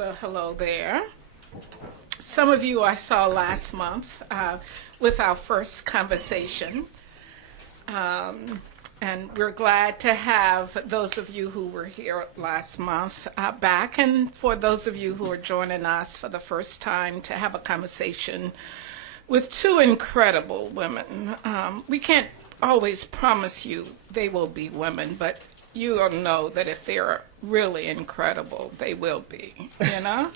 Well, hello there. Some of you I saw last month with our first conversation. And we're glad to have those of you who were here last month back, and for those of you who are joining us for the first time to have a conversation with two incredible women. We can't always promise you they will be women, but you will know that if they're really incredible, they will be, you know?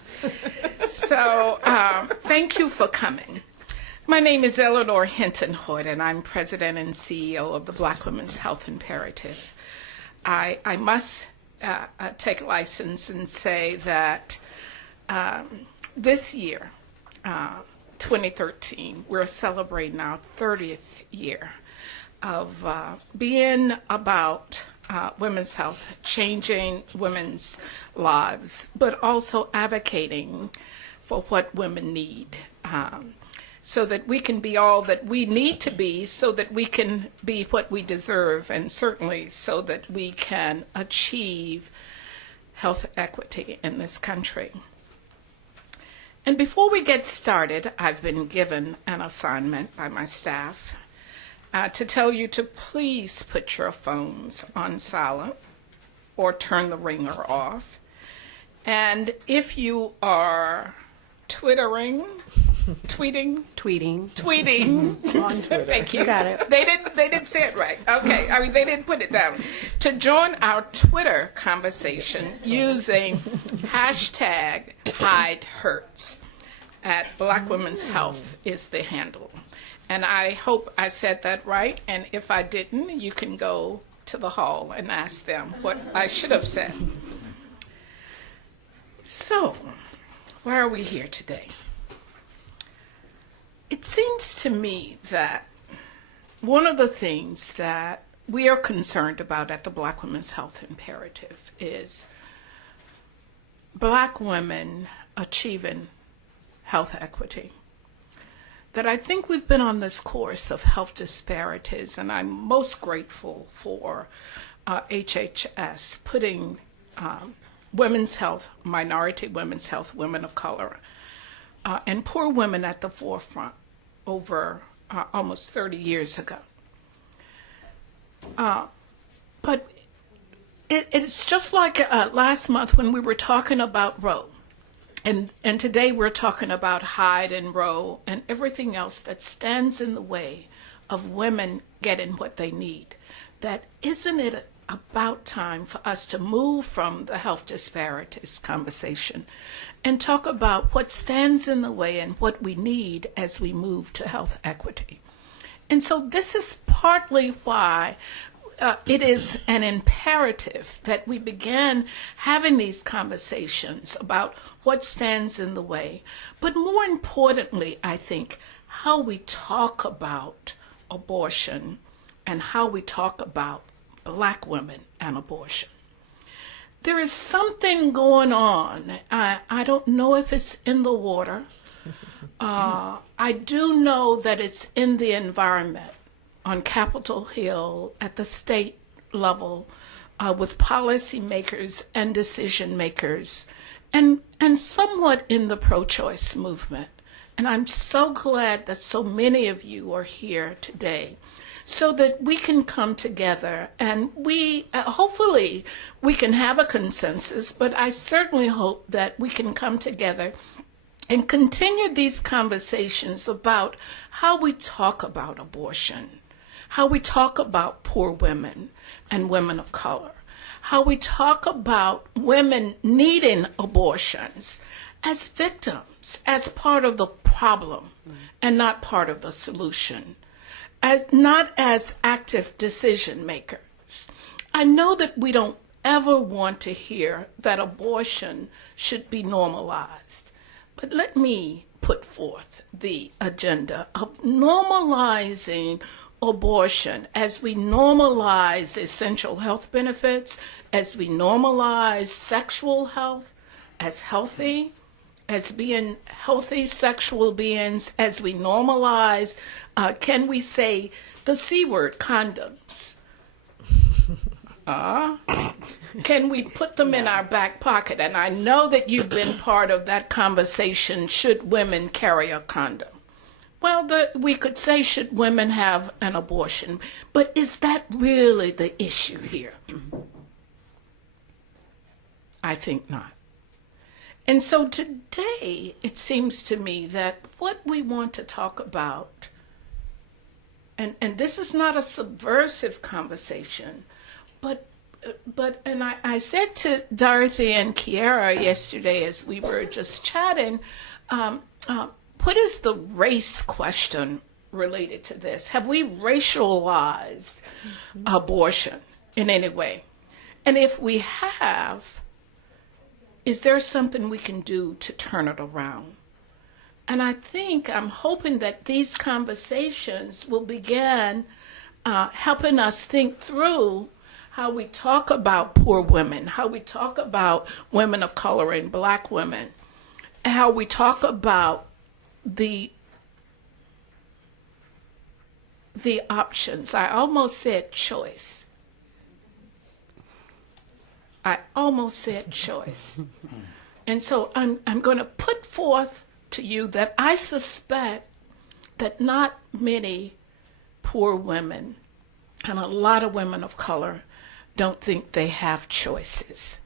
So thank you for coming. My name is Eleanor Hinton Hood, and I'm president and CEO of the Black Women's Health Imperative. I must take license and say that this year, 2013, we're celebrating our 30th year of being about women's health, changing women's lives, but also advocating for what women need. So that we can be all that we need to be, so that we can be what we deserve, and certainly so that we can achieve health equity in this country. And before we get started, I've been given an assignment by my staff to tell you to please put your phones on silent or turn the ringer off. And if you are tweeting on Twitter. Thank you. Got it. They didn't say it right. Okay, I mean they didn't put it down. To join our Twitter conversation using hashtag Hyde Hurts at Black Women's Health is the handle. And I hope I said that right. And if I didn't, you can go to the hall and ask them what I should have said. So, why are we here today? It seems to me that one of the things that we are concerned about at the Black Women's Health Imperative is Black women achieving health equity. That I think we've been on this course of health disparities, and I'm most grateful for HHS putting women's health, minority women's health, women of color, and poor women at the forefront over almost 30 years ago. But it's just like last month when we were talking about Roe, and today we're talking about Hyde and Roe and everything else that stands in the way of women getting what they need. That isn't it about time for us to move from the health disparities conversation and talk about what stands in the way and what we need as we move to health equity. And so this is partly why it is an imperative that we begin having these conversations about what stands in the way. But more importantly, I think, how we talk about abortion and how we talk about Black women and abortion. There is something going on. I don't know if it's in the water. I do know that it's in the environment on Capitol Hill at the state level with policymakers and decision makers and somewhat in the pro-choice movement. And I'm so glad that so many of you are here today, so that we can come together and we, hopefully, we can have a consensus, but I certainly hope that we can come together and continue these conversations about how we talk about abortion, how we talk about poor women and women of color, how we talk about women needing abortions as victims, as part of the problem and not part of the solution. Not as active decision makers. I know that we don't ever want to hear that abortion should be normalized, but let me put forth the agenda of normalizing abortion as we normalize essential health benefits, as we normalize sexual health as healthy, as being healthy sexual beings, as we normalize, can we say the C word, condoms? Can we put them in our back pocket? And I know that you've been part of that conversation, should women carry a condom? Well, we could say, should women have an abortion? But is that really the issue here? I think not. And so today, it seems to me that what we want to talk about, and this is not a subversive conversation, but I said to Dorothy and Kierra yesterday as we were just chatting, what is the race question related to this? Have we racialized abortion in any way? And if we have, is there something we can do to turn it around? And I'm hoping that these conversations will begin helping us think through how we talk about poor women, how we talk about women of color and Black women, how we talk about the options. I almost said choice. And so I'm going to put forth to you that I suspect that not many poor women and a lot of women of color don't think they have choices.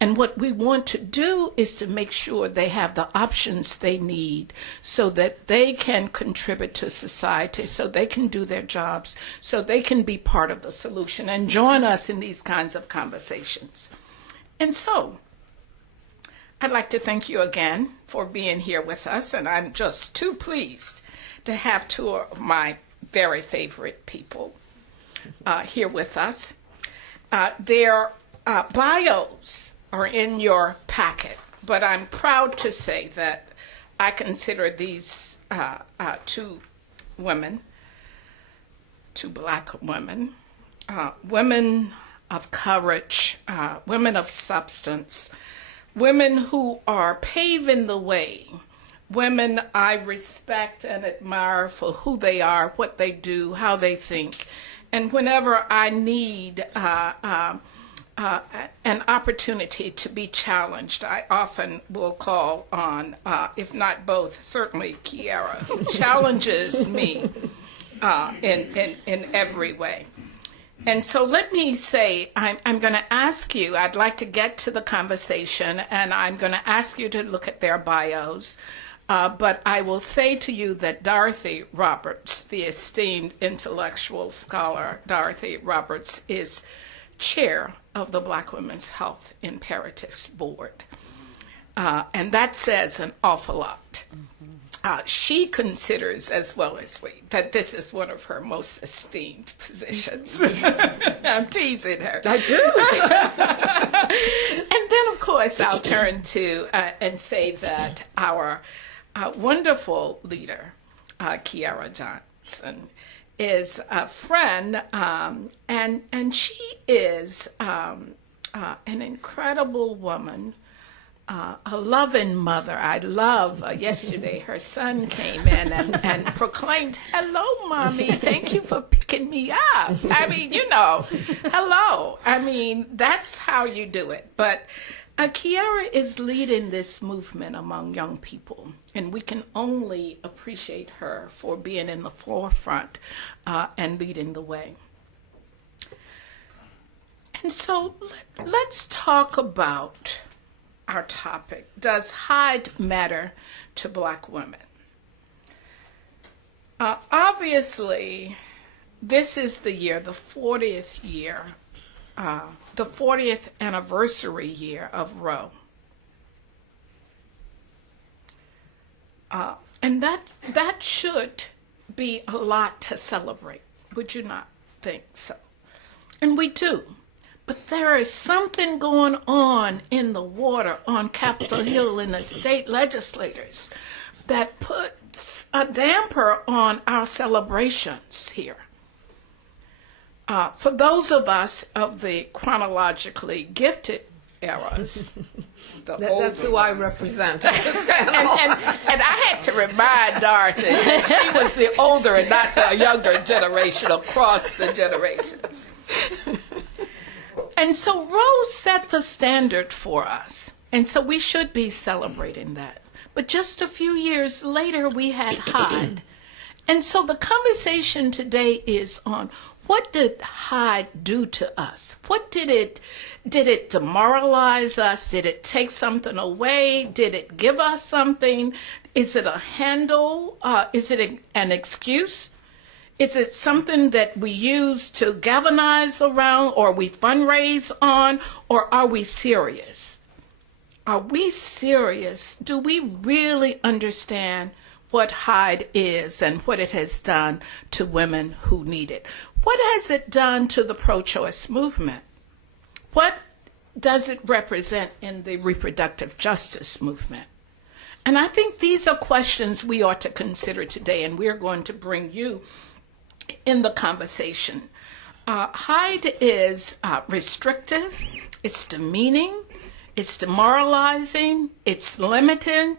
And what we want to do is to make sure they have the options they need so that they can contribute to society, so they can do their jobs, so they can be part of the solution and join us in these kinds of conversations. And so, I'd like to thank you again for being here with us, and I'm just too pleased to have two of my very favorite people here with us. Their bios are in your packet, but I'm proud to say that I consider these two women, two Black women, women of courage, women of substance, women who are paving the way, women I respect and admire for who they are, what they do, how they think. And whenever I need an opportunity to be challenged, I often will call on, if not both, certainly Kierra, who challenges me in every way. And so let me say, I'm going to ask you, I'd like to get to the conversation, and I'm going to ask you to look at their bios. But I will say to you that Dorothy Roberts, the esteemed intellectual scholar Dorothy Roberts, is chair of the Black Women's Health Imperatives Board. And that says an awful lot. She considers, as well as we, that this is one of her most esteemed positions. I'm teasing her. I do. And then, of course, I'll turn to and say that our wonderful leader, Kierra Johnson, is a friend, and she is an incredible woman, a loving mother. I love, yesterday her son came in and proclaimed, "Hello, Mommy, thank you for picking me up." I mean, hello. I mean, that's how you do it. But Kierra is leading this movement among young people, and we can only appreciate her for being in the forefront and leading the way. And so let's talk about our topic. Does Hyde matter to Black women? Obviously, this is the year, the 40th year, the 40th anniversary year of Roe. And that should be a lot to celebrate. Would you not think so? And we do. But there is something going on in the water on Capitol Hill in the state legislators that puts a damper on our celebrations here. For those of us of the chronologically gifted eras. That's who I represent. And I had to remind Dorothy that she was the older and not the younger generation across the generations. And so Roe set the standard for us. And so we should be celebrating that. But just a few years later, we had Hyde. And so the conversation today is on what did Hyde do to us? What did it demoralize us? Did it take something away? Did it give us something? Is it a handle? Is it an excuse? Is it something that we use to galvanize around, or we fundraise on, or are we serious? Are we serious? Do we really understand what Hyde is and what it has done to women who need it? What has it done to the pro-choice movement? What does it represent in the reproductive justice movement? And I think these are questions we ought to consider today, and we're going to bring you in the conversation. Hyde is restrictive, it's demeaning, it's demoralizing, it's limited,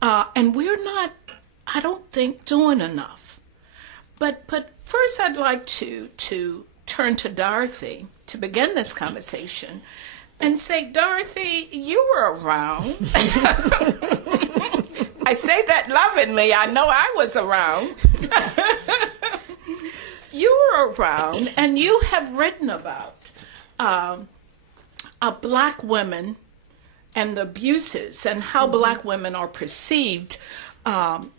and we're not, I don't think, doing enough. But first I'd like to turn to Dorothy to begin this conversation and say, Dorothy, you were around. I say that lovingly. I know I was around. You were around, and you have written about Black women and the abuses and how Black women are perceived in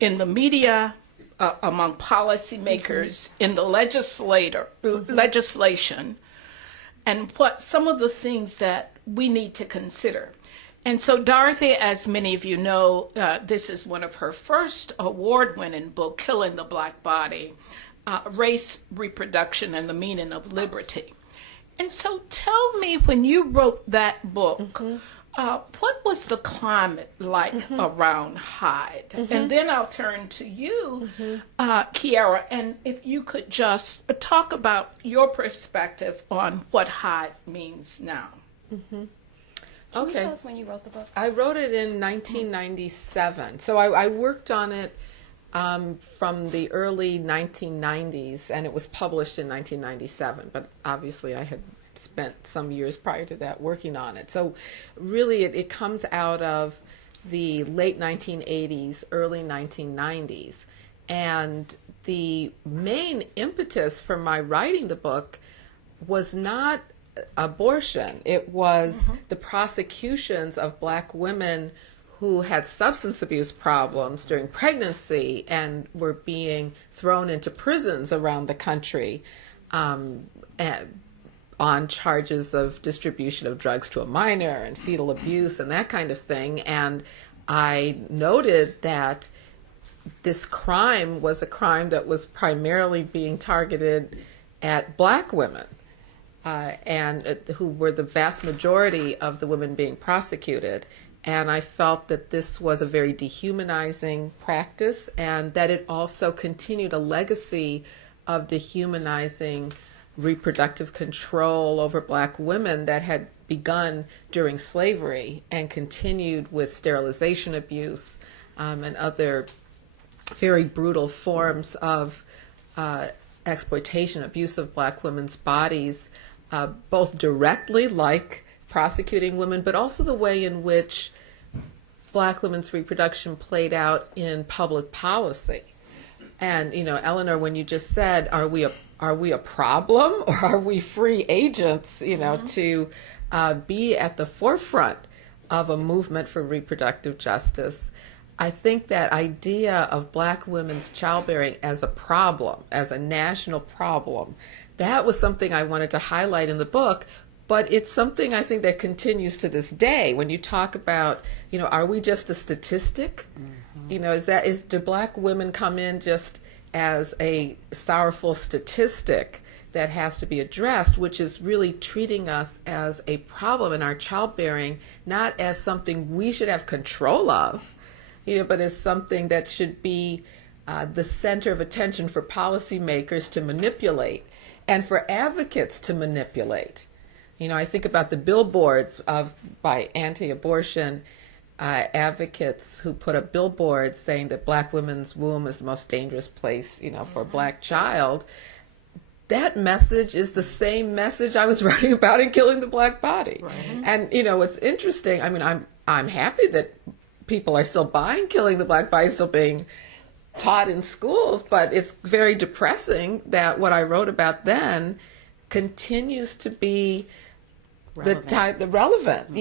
the media, among policymakers, in the legislation, and what some of the things that we need to consider. And so Dorothy, as many of you know, this is one of her first award-winning book, Killing the Black Body, Race, Reproduction, and the Meaning of Liberty. And so tell me, when you wrote that book, what was the climate like around Hyde? And then I'll turn to you, Kierra, and if you could just talk about your perspective on what Hyde means now. Can you tell us when you wrote the book? I wrote it in 1997. So I worked on it from the early 1990s, and it was published in 1997. But obviously I had spent some years prior to that working on it. So really it comes out of the late 1980s, early 1990s. And the main impetus for my writing the book was not abortion. It was the prosecutions of Black women who had substance abuse problems during pregnancy and were being thrown into prisons around the country and on charges of distribution of drugs to a minor and fetal abuse and that kind of thing. And I noted that this crime was a crime that was primarily being targeted at Black women, and who were the vast majority of the women being prosecuted. And I felt that this was a very dehumanizing practice, and that it also continued a legacy of dehumanizing reproductive control over Black women that had begun during slavery and continued with sterilization abuse and other very brutal forms of exploitation, abuse of Black women's bodies, both directly, like prosecuting women, but also the way in which Black women's reproduction played out in public policy. And, you know, Eleanor, when you just said, are we a problem, or are we free agents, you know, to be at the forefront of a movement for reproductive justice? I think that idea of Black women's childbearing as a problem, as a national problem, that was something I wanted to highlight in the book. But it's something I think that continues to this day. When you talk about, you know, are we just a statistic? You know, do Black women come in just as a sorrowful statistic that has to be addressed, which is really treating us as a problem in our childbearing, not as something we should have control of, you know, but as something that should be the center of attention for policymakers to manipulate and for advocates to manipulate. I think about the billboards by anti-abortion advocates who put up billboards saying that black women's womb is the most dangerous place, for a black child. That message is the same message I was writing about in Killing the Black Body. Right. And, what's interesting, I'm happy that people are still buying Killing the Black Body, still being taught in schools, but it's very depressing that what I wrote about then continues to be relevant.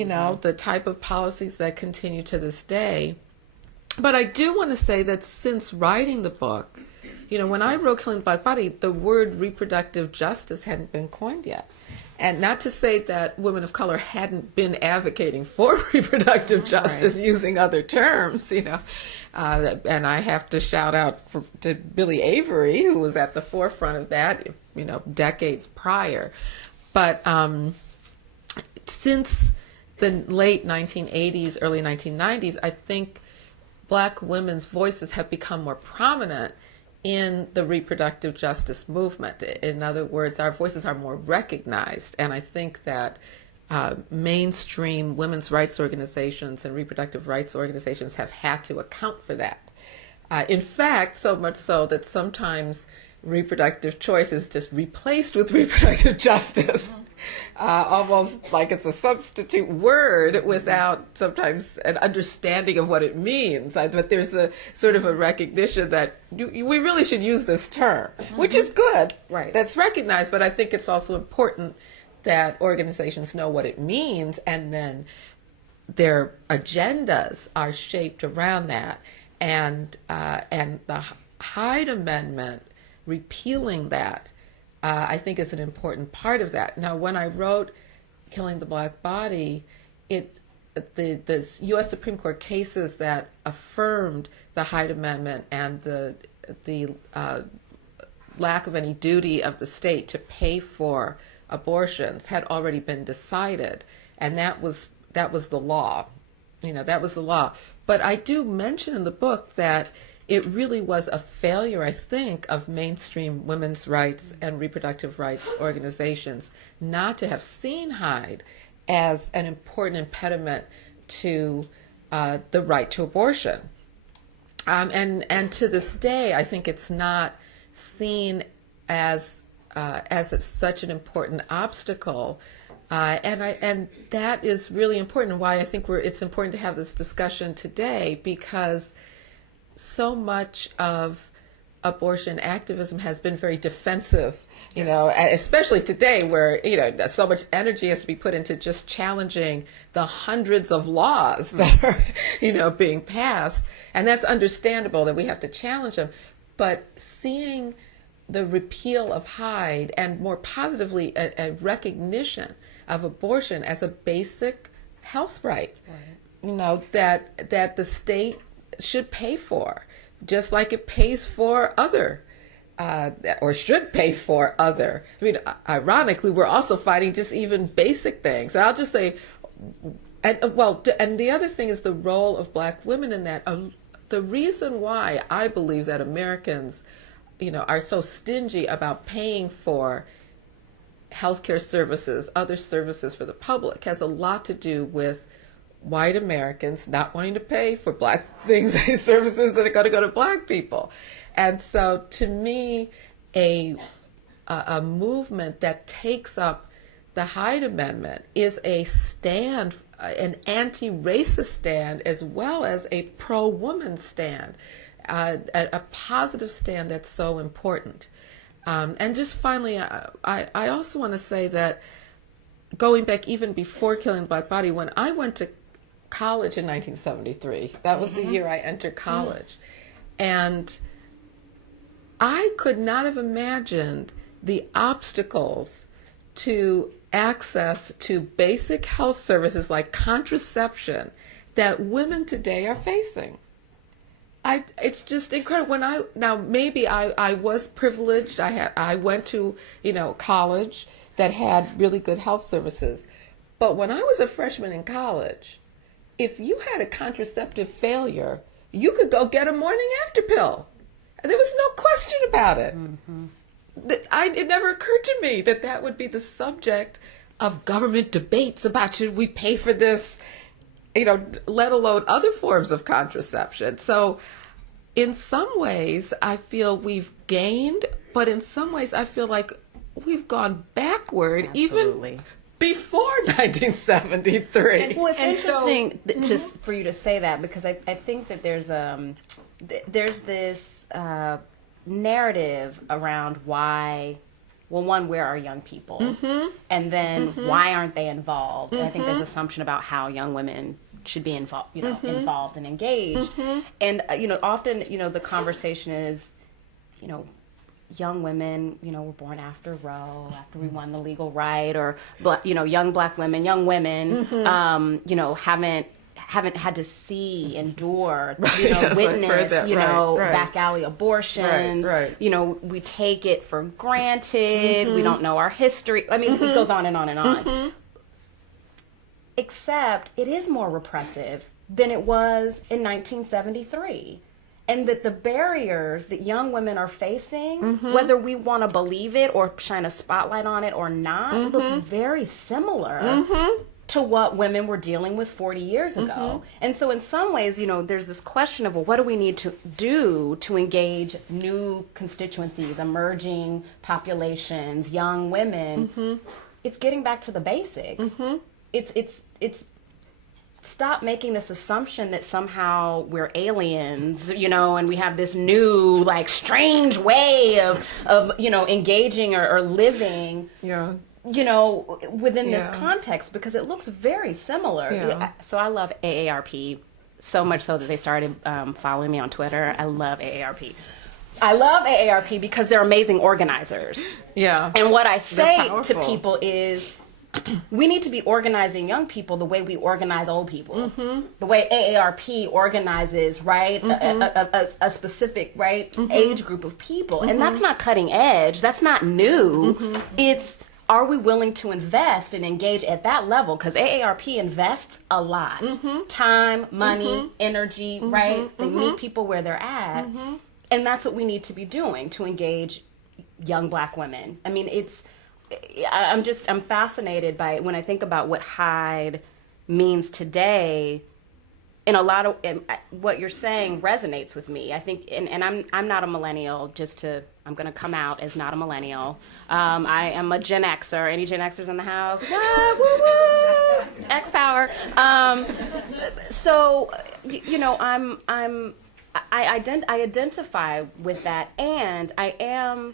The type of policies that continue to this day. But I do want to say that since writing the book, when I wrote Killing the Black Body, the word reproductive justice hadn't been coined yet. And not to say that women of color hadn't been advocating for reproductive justice using other terms, and I have to shout out to Billy Avery, who was at the forefront of that, decades prior. But since the late 1980s, early 1990s, I think black women's voices have become more prominent in the reproductive justice movement. In other words, our voices are more recognized, and I think that mainstream women's rights organizations and reproductive rights organizations have had to account for that. In fact, so much so that sometimes reproductive choice is just replaced with reproductive justice, almost like it's a substitute word without sometimes an understanding of what it means. But there's a sort of a recognition that we really should use this term, which is good. Right. That's recognized, but I think it's also important that organizations know what it means, and then their agendas are shaped around that. And the Hyde Amendment, repealing that, I think is an important part of that. Now, when I wrote Killing the Black Body, the U.S. Supreme Court cases that affirmed the Hyde Amendment and the lack of any duty of the state to pay for abortions had already been decided, and that was the law. That was the law. But I do mention in the book that it really was a failure, I think, of mainstream women's rights and reproductive rights organizations not to have seen Hyde as an important impediment to the right to abortion. And to this day, I think it's not seen as such an important obstacle. And that is really important, why I think it's important to have this discussion today, because so much of abortion activism has been very defensive, especially today where, so much energy has to be put into just challenging the hundreds of laws that are, being passed. And that's understandable that we have to challenge them. But seeing the repeal of Hyde and more positively a recognition of abortion as a basic health right, that the state should pay for, just like it pays for other, or should pay for other. Ironically, we're also fighting just even basic things. I'll just say, and the other thing is the role of black women in that. The reason why I believe that Americans, are so stingy about paying for healthcare services, other services for the public, has a lot to do with white Americans not wanting to pay for black things, services that are going to go to black people. And so to me, a movement that takes up the Hyde Amendment is a stand, an anti-racist stand, as well as a pro-woman stand, a positive stand that's so important. And just finally, I also want to say that going back even before Killing the Black Body, when I went to college in 1973, that was the year I entered college, and I could not have imagined the obstacles to access to basic health services like contraception that women today are facing. It's just incredible. Maybe I was privileged. I went to college that had really good health services, but when I was a freshman in college, if you had a contraceptive failure, you could go get a morning after pill. There was no question about it. Mm-hmm. It never occurred to me that would be the subject of government debates about should we pay for this, let alone other forms of contraception. So in some ways, I feel we've gained, but in some ways, I feel like we've gone backward, Absolutely. even before 1973. Well, it's And interesting for you to say that, because I think that there's this narrative around why, well, one, where are young people? And then why aren't they involved? And I think there's an assumption about how young women should be involved, involved and engaged. And, often, the conversation is, young women, were born after Roe, after we won the legal right, or, young black women, haven't had to see, endure, Yes, witness, right. back alley abortions. Right. We take it for granted. We don't know our history. I mean, it goes on and on and on. Except it is more repressive than it was in 1973. And that the barriers that young women are facing, whether we want to believe it or shine a spotlight on it or not, look very similar to what women were dealing with 40 years ago. And so in some ways, there's this question of, well, what do we need to do to engage new constituencies, emerging populations, young women? It's getting back to the basics. It's stop making this assumption that somehow we're aliens, and we have this new, strange way of engaging or living. Yeah. Within this context, because it looks very similar. Yeah. So I love AARP so much so that they started following me on Twitter. I love AARP. I love AARP because they're amazing organizers. Yeah. And what I say to powerful. people is, we need to be organizing young people the way we organize old people. The way AARP organizes, right, a specific, age group of people. And that's not cutting edge. That's not new. It's, are we willing to invest and engage at that level? Because AARP invests a lot. Time, money, energy, right? They meet people where they're at. And that's what we need to be doing to engage young black women. I mean, I'm fascinated by, when I think about what Hyde means today, and a lot of what you're saying resonates with me. I think, and I'm not a millennial, I'm going to come out as not a millennial. I am a Gen Xer. Any Gen Xers in the house? Woo, woo, X power. So, I identify with that, and I am,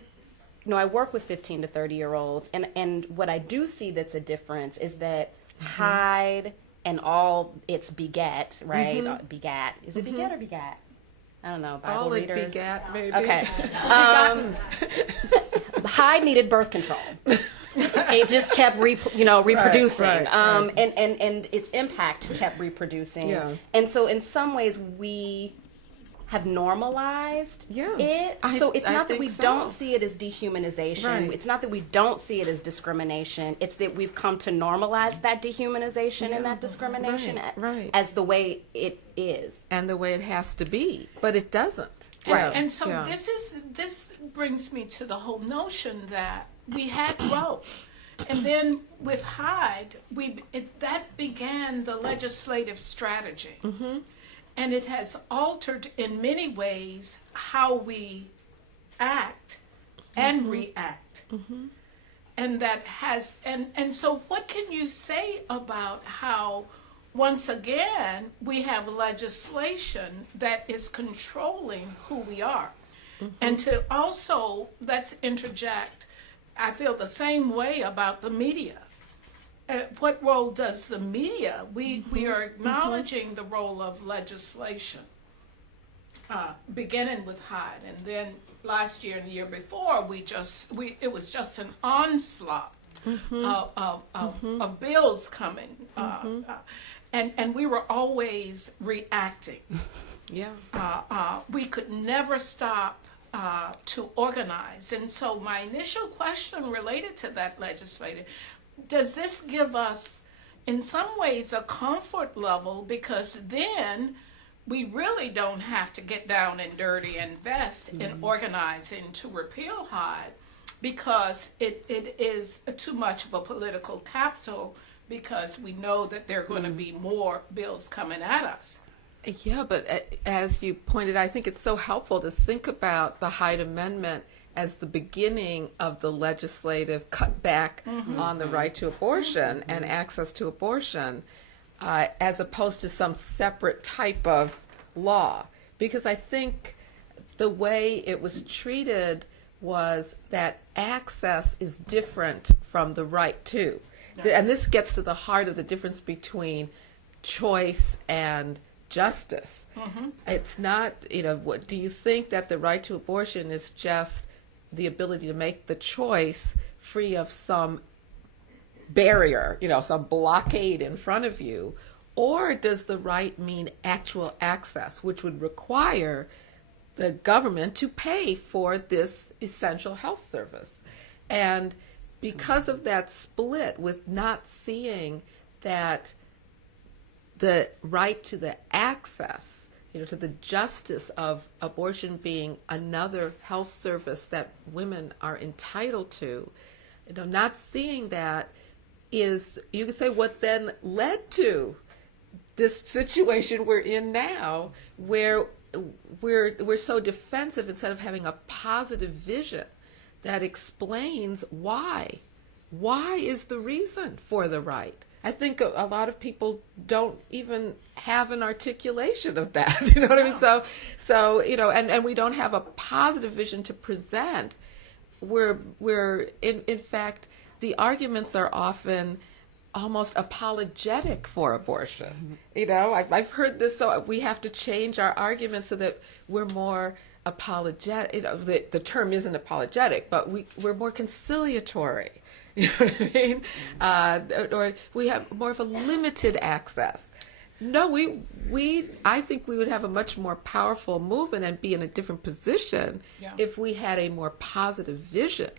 I work with 15 to 30-year-olds, and what I do see that's a difference is that Hyde and all its beget, right? Begat. Is it beget or begat? I don't know. Bible All readers. it begat, maybe. Okay. Hyde needed birth control. It just kept reproducing. Right. And its impact kept reproducing. Yeah. And so in some ways we have normalized it. So it's not that we don't see it as dehumanization. Right. It's not that we don't see it as discrimination. It's that we've come to normalize that dehumanization and that discrimination as the way it is. And the way it has to be. But it doesn't. And so this brings me to the whole notion that we had Roe. And then with Hyde, that began the legislative strategy. And it has altered in many ways how we act and react. And that has, and so what can you say about how, once again, we have legislation that is controlling who we are? And to also, let's interject, I feel the same way about the media. What role does the media? We are acknowledging the role of legislation, beginning with Hyde, and then last year and the year before, it was just an onslaught of bills coming, and we were always reacting. We could never stop to organize, and so my initial question related to that legislative. Does this give us, in some ways, a comfort level, because then we really don't have to get down and dirty and invest in organizing to repeal Hyde, because it is too much of a political capital, because we know that there are going to be more bills coming at us. Yeah, but as you pointed out, I think it's so helpful to think about the Hyde Amendment as the beginning of the legislative cutback on the right to abortion and access to abortion, as opposed to some separate type of law. Because I think the way it was treated was that access is different from the right to. And this gets to the heart of the difference between choice and justice. It's not, what do you think that the right to abortion is just the ability to make the choice free of some barrier, some blockade in front of you? Or does the right mean actual access, which would require the government to pay for this essential health service? And because of that split, with not seeing that the right to the access, to the justice of abortion being another health service that women are entitled to, not seeing that is, you could say, what then led to this situation we're in now, where we're so defensive instead of having a positive vision that explains why. Why is the reason for the right? I think a lot of people don't even have an articulation of that. You know what I mean? So and we don't have a positive vision to present. We're in fact, the arguments are often almost apologetic for abortion. I've heard this, so we have to change our arguments so that we're more apologetic. The term isn't apologetic, but we're more conciliatory. You know what I mean? Or we have more of a limited access. No, I think we would have a much more powerful movement and be in a different position if we had a more positive vision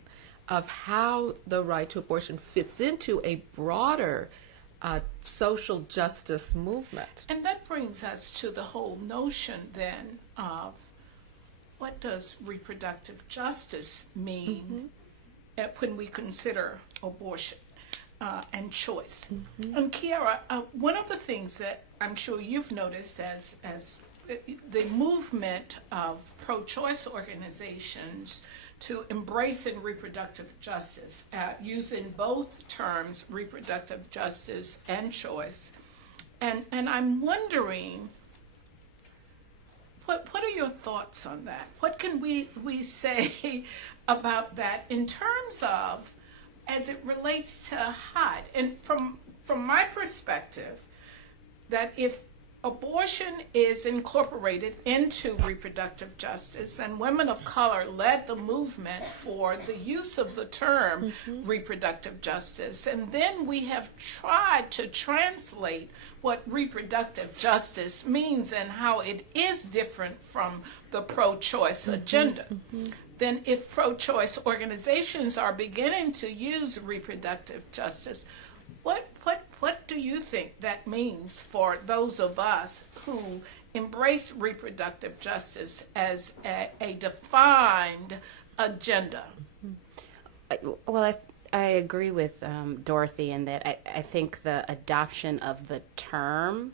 of how the right to abortion fits into a broader social justice movement. And that brings us to the whole notion then of what does reproductive justice mean when we consider abortion and choice. And Kierra, one of the things that I'm sure you've noticed as the movement of pro-choice organizations to embracing reproductive justice, using both terms, reproductive justice and choice. And I'm wondering, what are your thoughts on that? What can we say about that in terms of, as it relates to Hyde? And from my perspective, that if abortion is incorporated into reproductive justice, and women of color led the movement for the use of the term reproductive justice, and then we have tried to translate what reproductive justice means and how it is different from the pro-choice agenda. Then if pro-choice organizations are beginning to use reproductive justice, what do you think that means for those of us who embrace reproductive justice as a defined agenda? Well, I agree with Dorothy in that I think the adoption of the term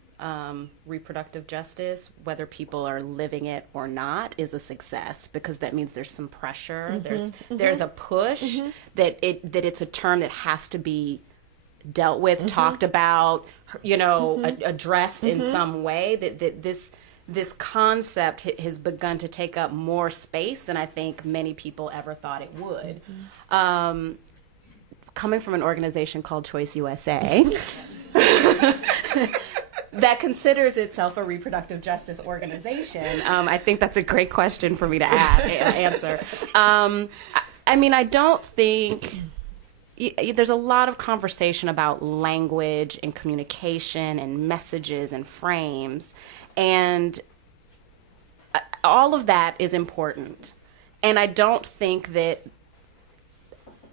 reproductive justice, whether people are living it or not, is a success, because that means there's some pressure, there's a push that it's a term that has to be dealt with, talked about, addressed in some way, that this concept has begun to take up more space than I think many people ever thought it would. Coming from an organization called Choice USA, that considers itself a reproductive justice organization, I think that's a great question for me to answer. I don't think... There's a lot of conversation about language and communication and messages and frames, and all of that is important. And I don't think that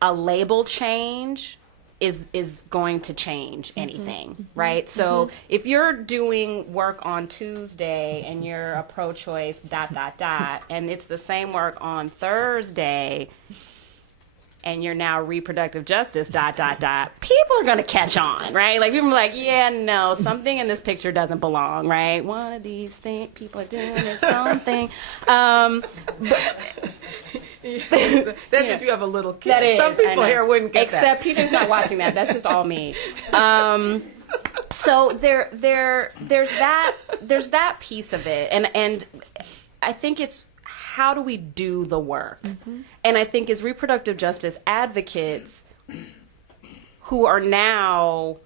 a label change is going to change anything, right? So if you're doing work on Tuesday and you're a pro-choice ... and it's the same work on Thursday, and you're now reproductive justice, ... people are going to catch on, right? Like, people are like, yeah, no, something in this picture doesn't belong, right? One of these things people are doing is something. That's if you have a little kid. That is, Some people here wouldn't get that. Except Peter's not watching that. That's just all me. So there's that piece of it, and I think it's, how do we do the work? And I think as reproductive justice advocates who are now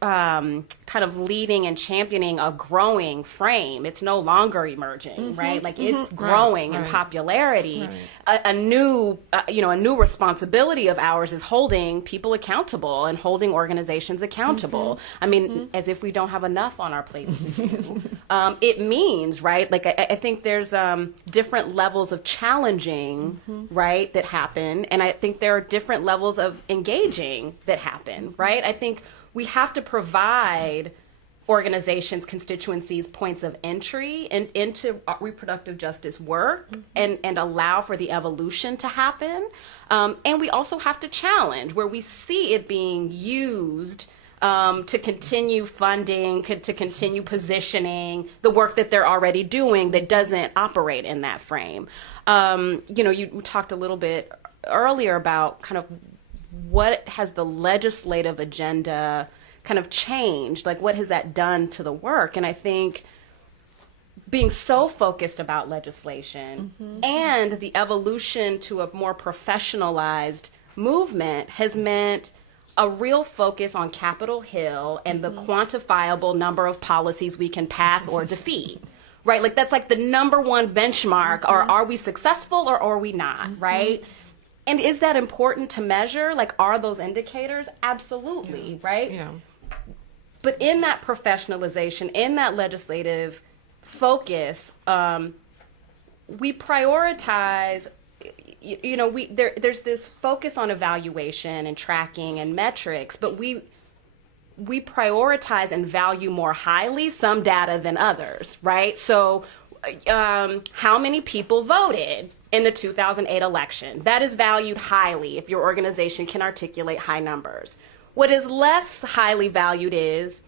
kind of leading and championing a growing frame, it's no longer emerging, right? Like, it's growing in popularity. A new responsibility of ours is holding people accountable and holding organizations accountable. I mean, as if we don't have enough on our plates to do. It means, right? Like, I think there's different levels of challenging, right, that happen, and I think there are different levels of engaging that happen, right? I think we have to provide organizations, constituencies, points of entry into reproductive justice work and allow for the evolution to happen. And we also have to challenge where we see it being used to continue funding, to continue positioning the work that they're already doing that doesn't operate in that frame. You talked a little bit earlier about kind of what has the legislative agenda kind of changed? Like, what has that done to the work? And I think being so focused about legislation and the evolution to a more professionalized movement has meant a real focus on Capitol Hill and the quantifiable number of policies we can pass or defeat. Right? Like, that's like the number one benchmark. Or are we successful or are we not? Right? And is that important to measure? Like, are those indicators? Absolutely, right? Yeah. But in that professionalization, in that legislative focus, we prioritize, there's this focus on evaluation and tracking and metrics, but we prioritize and value more highly some data than others, right? So how many people voted in the 2008 election? That is valued highly if your organization can articulate high numbers. What is less highly valued is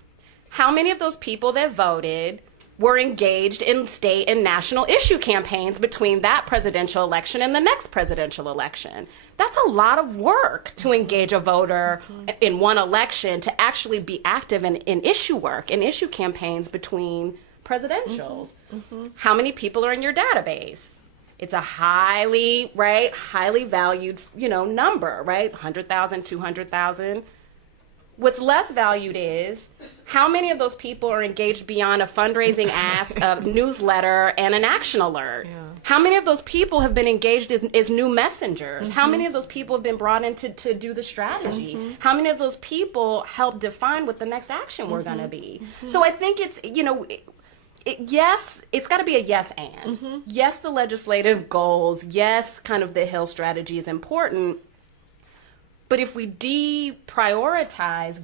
how many of those people that voted were engaged in state and national issue campaigns between that presidential election and the next presidential election. That's a lot of work to engage a voter in one election to actually be active in issue work, in issue campaigns between presidentials. How many people are in your database? It's a highly valued, number, right? 100,000, 200,000. What's less valued is how many of those people are engaged beyond a fundraising ask, a newsletter, and an action alert. Yeah. How many of those people have been engaged as new messengers? How many of those people have been brought in to do the strategy? How many of those people help define what the next action we're going to be? So I think it's, yes, it's got to be a yes and. Yes, the legislative goals. Yes, kind of the Hill strategy is important. But if we deprioritize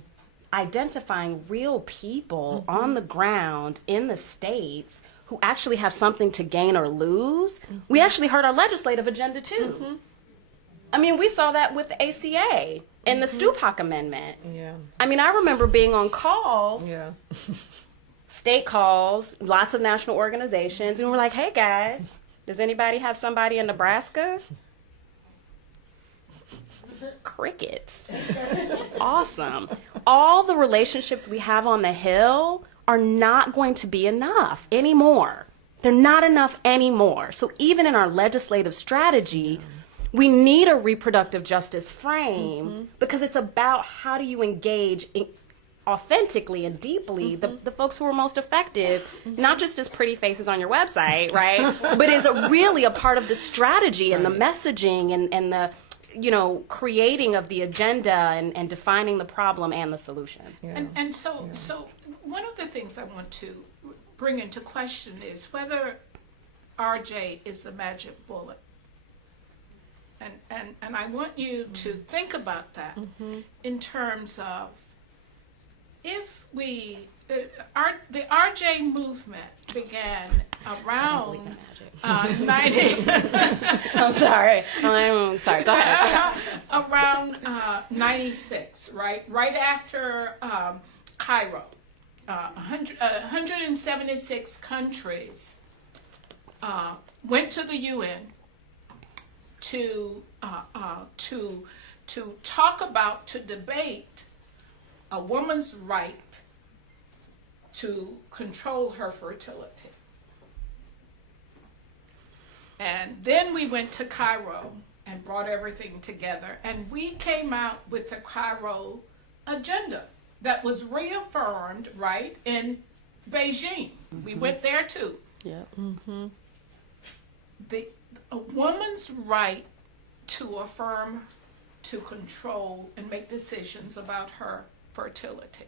identifying real people on the ground in the states who actually have something to gain or lose, we actually hurt our legislative agenda too. I mean, we saw that with the ACA and the Stupak Amendment. Yeah. I mean, I remember being on calls, state calls, lots of national organizations, and we're like, hey guys, does anybody have somebody in Nebraska? Crickets. Awesome. All the relationships we have on the Hill are not going to be enough anymore. They're not enough anymore. So even in our legislative strategy, we need a reproductive justice frame because it's about how do you engage authentically and deeply the folks who are most effective, not just as pretty faces on your website, right? But as really a part of the strategy and the messaging and the creating of the agenda and defining the problem and the solution. Yeah. And so one of the things I want to bring into question is whether RJ is the magic bullet. And I want you to think about that in terms of if the RJ movement began around 90. I'm sorry. I'm sorry. Go ahead. Around 96, right? Right after Cairo. 176 countries went to the UN to talk about, to debate a woman's right to control her fertility. And then we went to Cairo and brought everything together, and we came out with the Cairo agenda that was reaffirmed, right, in Beijing. We went there too. Yeah. A woman's right to affirm, to control, and make decisions about her fertility.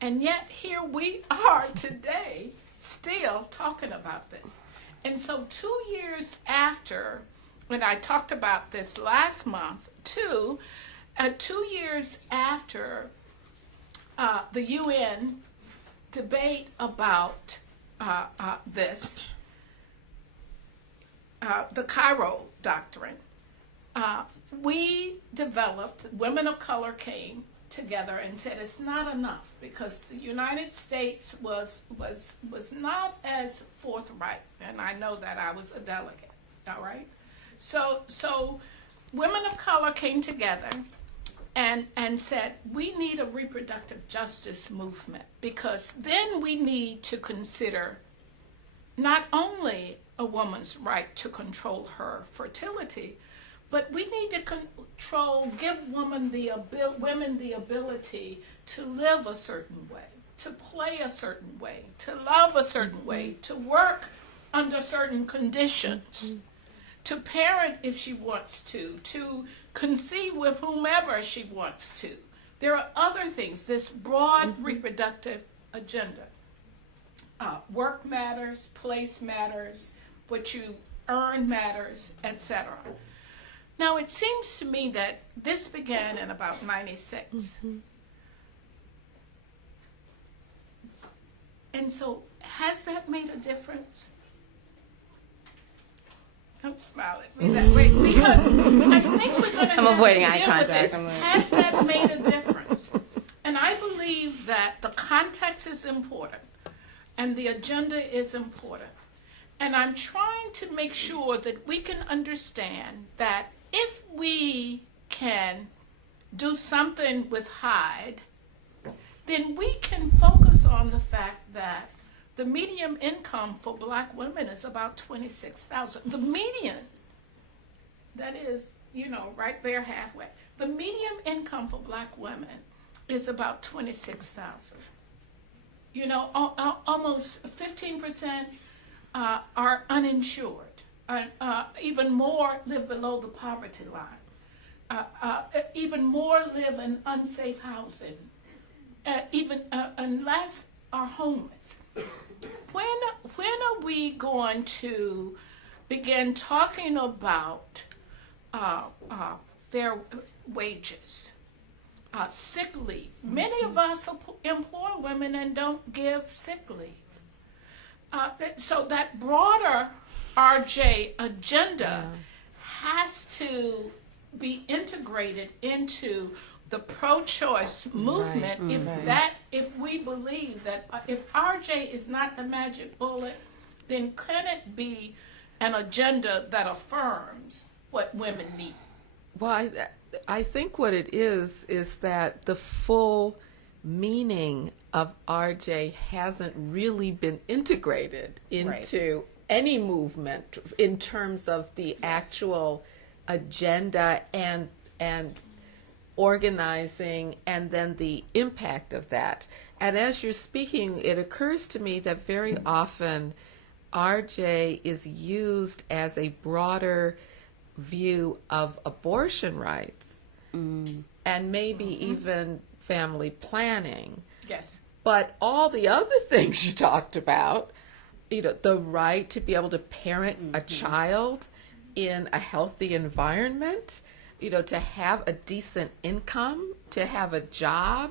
And yet here we are today still talking about this. And so 2 years after, when I talked about this last month, 2 years after the UN debate about this, the Cairo Doctrine, we developed, women of color came together and said it's not enough because the United States was not as forthright, and I know that I was a delegate, all right? So women of color came together and said we need a reproductive justice movement, because then we need to consider not only a woman's right to control her fertility, but we need to give women the ability to live a certain way, to play a certain way, to love a certain way, to work under certain conditions, to parent if she wants to conceive with whomever she wants to. There are other things, this broad reproductive agenda. Work matters, place matters, what you earn matters, etc. Now, it seems to me that this began in about 96. And so, has that made a difference? Don't smile at me that way, because I think we're going to I'm avoiding to eye deal with contact. this. Has that made a difference? And I believe that the context is important, and the agenda is important. And I'm trying to make sure that we can understand that if we can do something with Hyde, then we can focus on the fact that the median income for black women is about $26,000. The median, that is, right there halfway. The median income for black women is about $26,000. Almost 15% are uninsured. Even more live below the poverty line. Even more live in unsafe housing. And less are homeless. When are we going to begin talking about their wages? Sick leave. Many of us employ women and don't give sick leave. So that broader RJ agenda has to be integrated into the pro-choice movement. If we believe that if RJ is not the magic bullet, then can it be an agenda that affirms what women need? Well, I think what it is that the full meaning of RJ hasn't really been integrated into any movement in terms of the actual agenda and organizing and then the impact of that. And as you're speaking, it occurs to me that very often RJ is used as a broader view of abortion rights and maybe even family planning. Yes. But all the other things you talked about, the right to be able to parent a child in a healthy environment, to have a decent income, to have a job,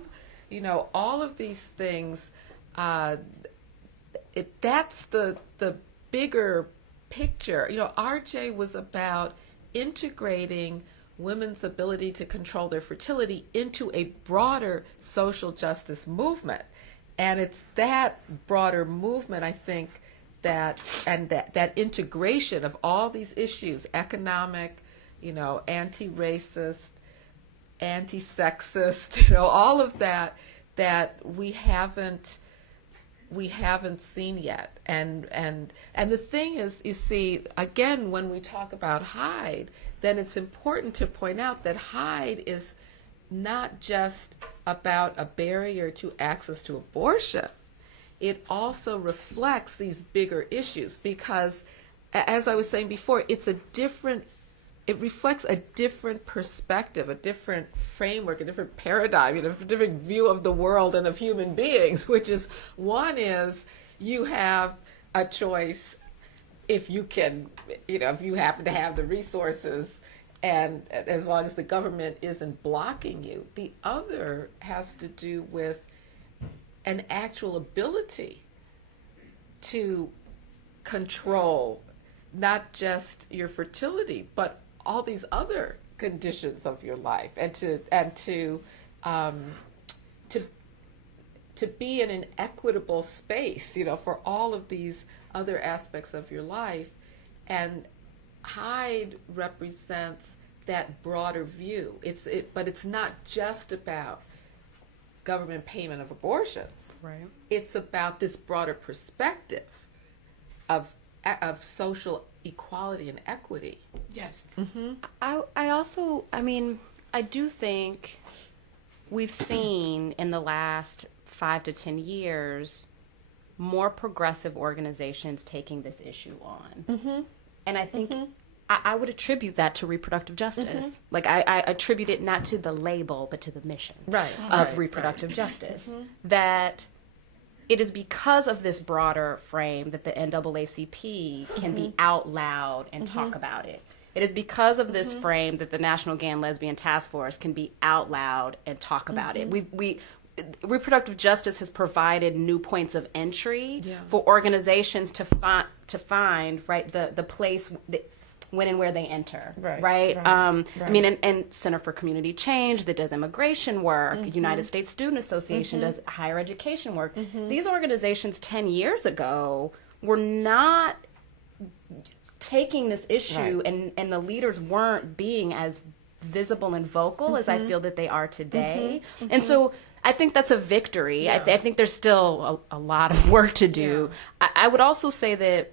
all of these things that's the bigger picture. RJ was about integrating women's ability to control their fertility into a broader social justice movement. And it's that broader movement, I think, that integration of all these issues, economic, anti-racist, anti-sexist, all of that we haven't seen yet. And the thing is, you see, again, when we talk about Hyde, then it's important to point out that Hyde is not just about a barrier to access to abortion. It also reflects these bigger issues because, as I was saying before, it reflects a different perspective, a different framework, a different paradigm, a different view of the world and of human beings, which is, one is you have a choice if you can, if you happen to have the resources, and as long as the government isn't blocking you. The other has to do with an actual ability to control not just your fertility, but all these other conditions of your life, and to be in an equitable space, for all of these other aspects of your life. And Hyde represents that broader view. But it's not just about government payment of abortions. Right. It's about this broader perspective of social equality and equity. Yes. I also, I do think we've seen in the last 5 to 10 years more progressive organizations taking this issue on. And I think I would attribute that to reproductive justice. Like I attribute it not to the label, but to the mission of reproductive justice. That it is because of this broader frame that the NAACP can be out loud and talk about it. It is because of this frame that the National Gay and Lesbian Task Force can be out loud and talk about it. Reproductive justice has provided new points of entry for organizations to find the place when and where they enter, right? And Center for Community Change that does immigration work, United States Student Association does higher education work. These organizations 10 years ago were not taking this issue, and the leaders weren't being as visible and vocal as I feel that they are today. And so I think that's a victory. I think there's still a lot of work to do. I would also say that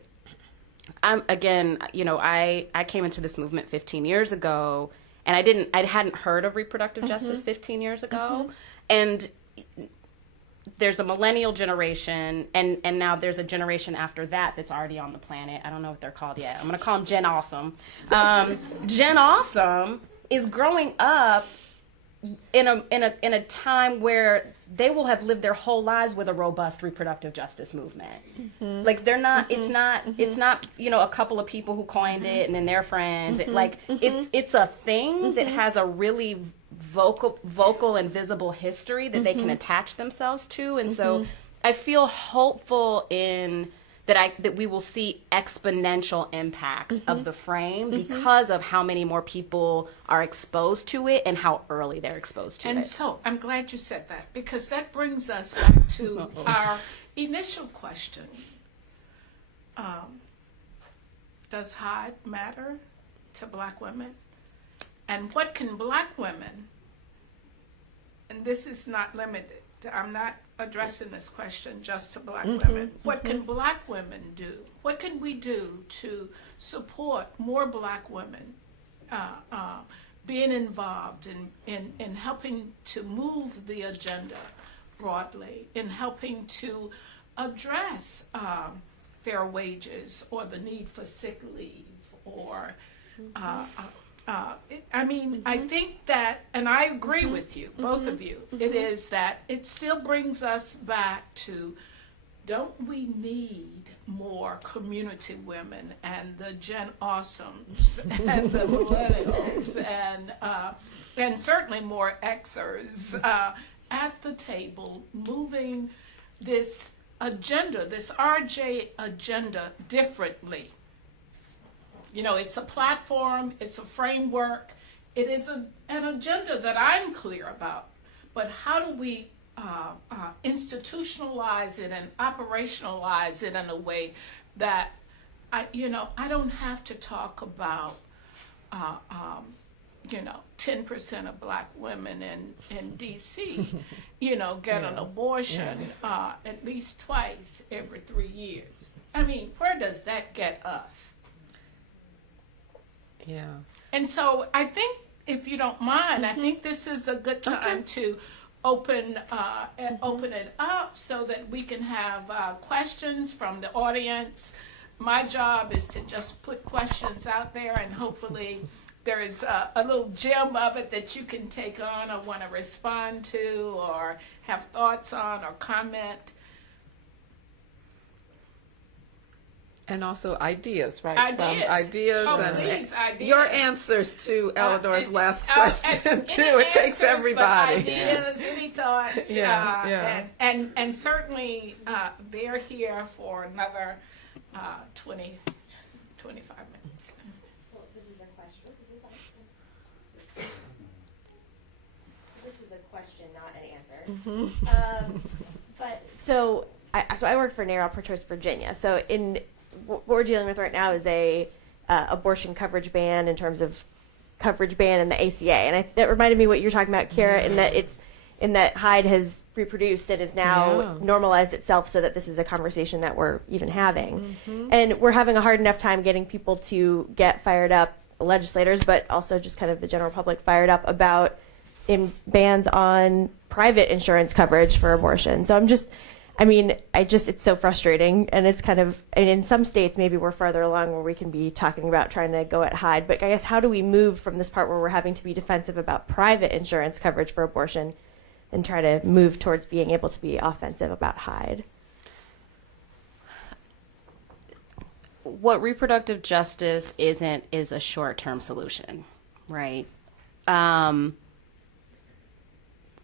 I came into this movement 15 years ago, and I hadn't heard of reproductive justice 15 years ago. And there's a millennial generation, and now there's a generation after that that's already on the planet. I don't know what they're called yet. I'm going to call them Gen Awesome. Gen Awesome is growing up in a time where they will have lived their whole lives with a robust reproductive justice movement. Like they're not, it's not, a couple of people who coined it and then their friends. It's a thing that has a really vocal and visible history that they can attach themselves to. And so I feel hopeful that we will see exponential impact of the frame because of how many more people are exposed to it and how early they're exposed to it. And so I'm glad you said that, because that brings us back to our initial question. Does Hyde matter to Black women? And what can Black women, and this is not limited, I'm not addressing this question just to Black women. What can Black women do? What can we do to support more Black women being involved in helping to move the agenda broadly, in helping to address fair wages or the need for sick leave or I think that, and I agree with you, both of you, it is that it still brings us back to, don't we need more community women and the Gen Awesomes and the millennials and certainly more Xers at the table, moving this agenda, this RJ agenda, differently. You know, it's a platform, it's a framework, it is an agenda that I'm clear about. But how do we institutionalize it and operationalize it in a way that I don't have to talk about 10% of black women in DC, get an abortion at least twice every 3 years. I mean, where does that get us? Yeah. And so I think, if you don't mind, I think this is a good time to open it up so that we can have questions from the audience. My job is to just put questions out there, and hopefully there is a little gem of it that you can take on or want to respond to or have thoughts on or comment. And also ideas, right? Ideas. From ideas Oh, and please, ideas. your answers to Eleanor's last and question too. any It takes answers, everybody. But ideas, any thoughts? Yeah. And certainly they're here for another 20, 25 minutes. Well, this is a question. This is a question, not an answer. But so I work for NARAL Pro-Choice Virginia. So what we're dealing with right now is a abortion coverage ban in terms of coverage ban in the ACA, and that reminded me what you're talking about, Kierra, in that Hyde has reproduced and has now normalized itself so that this is a conversation that we're even having. And we're having a hard enough time getting people to get fired up, legislators, but also just kind of the general public fired up about bans on private insurance coverage for abortion. So it's so frustrating, and it's kind of, in some states maybe we're farther along where we can be talking about trying to go at Hyde, but I guess how do we move from this part where we're having to be defensive about private insurance coverage for abortion and try to move towards being able to be offensive about Hyde? What reproductive justice isn't is a short-term solution, right?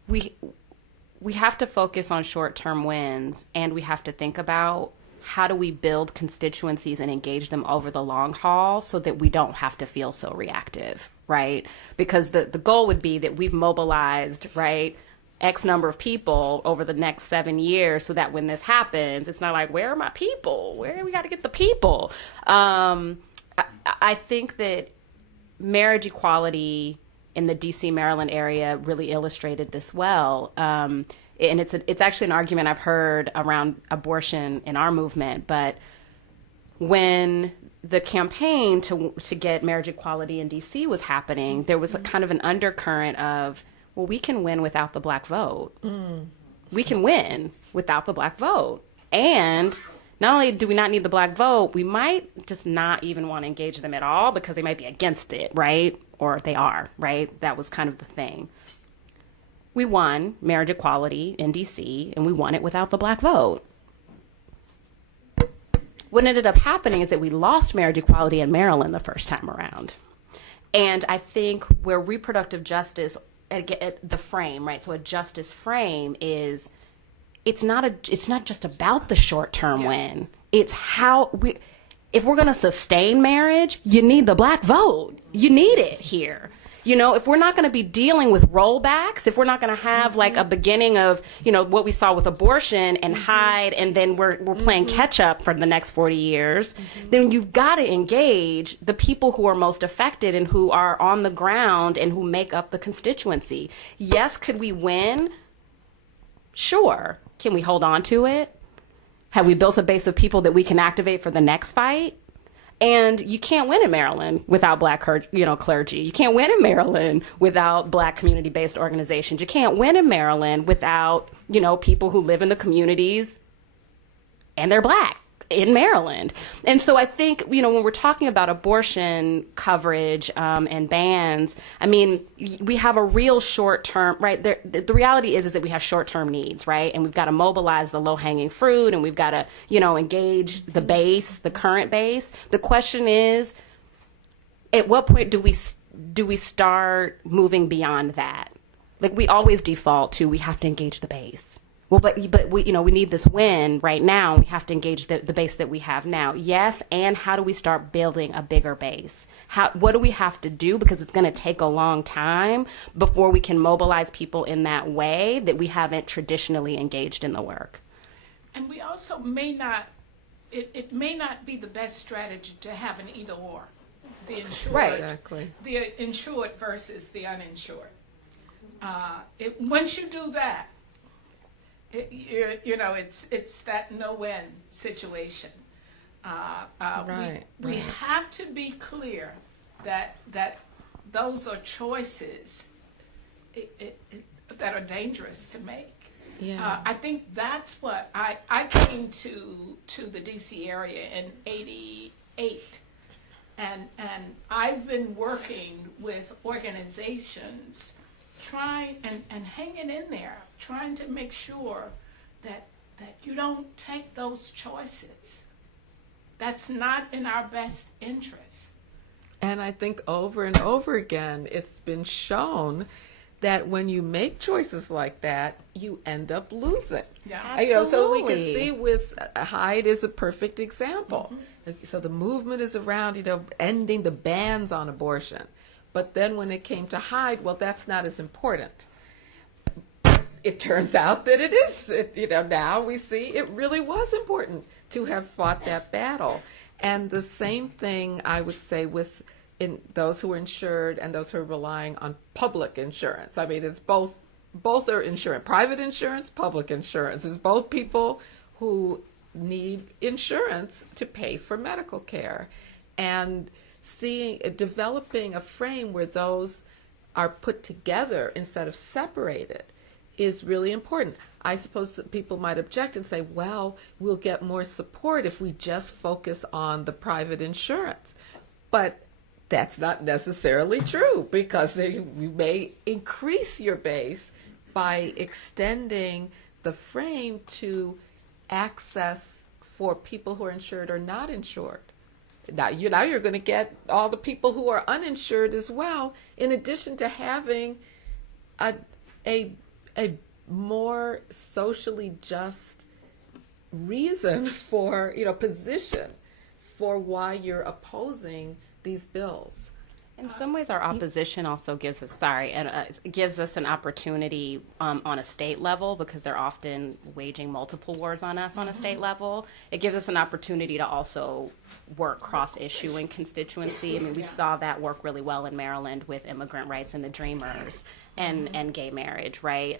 We have to focus on short-term wins, and we have to think about how do we build constituencies and engage them over the long haul so that we don't have to feel so reactive, right? Because the goal would be that we've mobilized, right, X number of people over the next 7 years so that when this happens, it's not like, where are my people? Where we got to get the people? I think that marriage equality in the DC, Maryland area really illustrated this well. And it's actually an argument I've heard around abortion in our movement. But when the campaign to get marriage equality in DC was happening, there was a kind of an undercurrent of, well, we can win without the black vote. We can win without the black vote. And not only do we not need the black vote, we might just not even want to engage them at all because they might be against it, right? Or they are, right? That was kind of the thing. We won marriage equality in DC, and we won it without the black vote. What ended up happening is that we lost marriage equality in Maryland the first time around. And I think where reproductive justice, at the frame, right? So a justice frame is, it's not just about the short-term win. It's how if we're going to sustain marriage, you need the black vote. You need it here. If we're not going to be dealing with rollbacks, if we're not going to have like a beginning of, what we saw with abortion and Hyde, and then we're playing catch up for the next 40 years, then you've got to engage the people who are most affected and who are on the ground and who make up the constituency. Yes, could we win? Sure. Can we hold on to it? Have we built a base of people that we can activate for the next fight? And you can't win in Maryland without black clergy. You can't win in Maryland without black community-based organizations. You can't win in Maryland without, people who live in the communities and they're black in Maryland. And so I think, when we're talking about abortion coverage and bans, we have a real short-term, right? The reality is that we have short-term needs, right? And we've got to mobilize the low-hanging fruit, and we've got to, engage the base, the current base. The question is, at what point do we start moving beyond that? Like, we always default to, we have to engage the base. well, but we, we need this win right now. We have to engage the base that we have now. Yes, and how do we start building a bigger base? What do we have to do? Because it's going to take a long time before we can mobilize people in that way that we haven't traditionally engaged in the work. And we also may not, it may not be the best strategy to have an either or. The insured, Right. Exactly. the insured versus the uninsured. Once you do that, it's that no-win situation. Right, We right. have to be clear that those are choices that are dangerous to make. Yeah. I think that's what I came to the DC area in '88, and I've been working with organizations trying and hanging in there, trying to make sure that you don't take those choices. That's not in our best interest. And I think over and over again, it's been shown that when you make choices like that, you end up losing. Yeah. So we can Absolutely. see with Hyde is a perfect example. So the movement is around, ending the bans on abortion. But then when it came to Hyde, well, that's not as important. It turns out that it is. Now we see it really was important to have fought that battle. And the same thing I would say with those who are insured and those who are relying on public insurance. I mean, it's both are insurance, private insurance, public insurance. It's both people who need insurance to pay for medical care. And developing a frame where those are put together instead of separated is really important. I suppose that people might object and say, well, we'll get more support if we just focus on the private insurance. But that's not necessarily true, because you may increase your base by extending the frame to access for people who are insured or not insured. Now you're going to get all the people who are uninsured as well, in addition to having a more socially just reason for, position for why you're opposing these bills. In some ways, our opposition also gives us, gives us an opportunity on a state level, because they're often waging multiple wars on us on a state level. It gives us an opportunity to also work cross-issue and constituency. I mean, we saw that work really well in Maryland with immigrant rights and the Dreamers and gay marriage, right?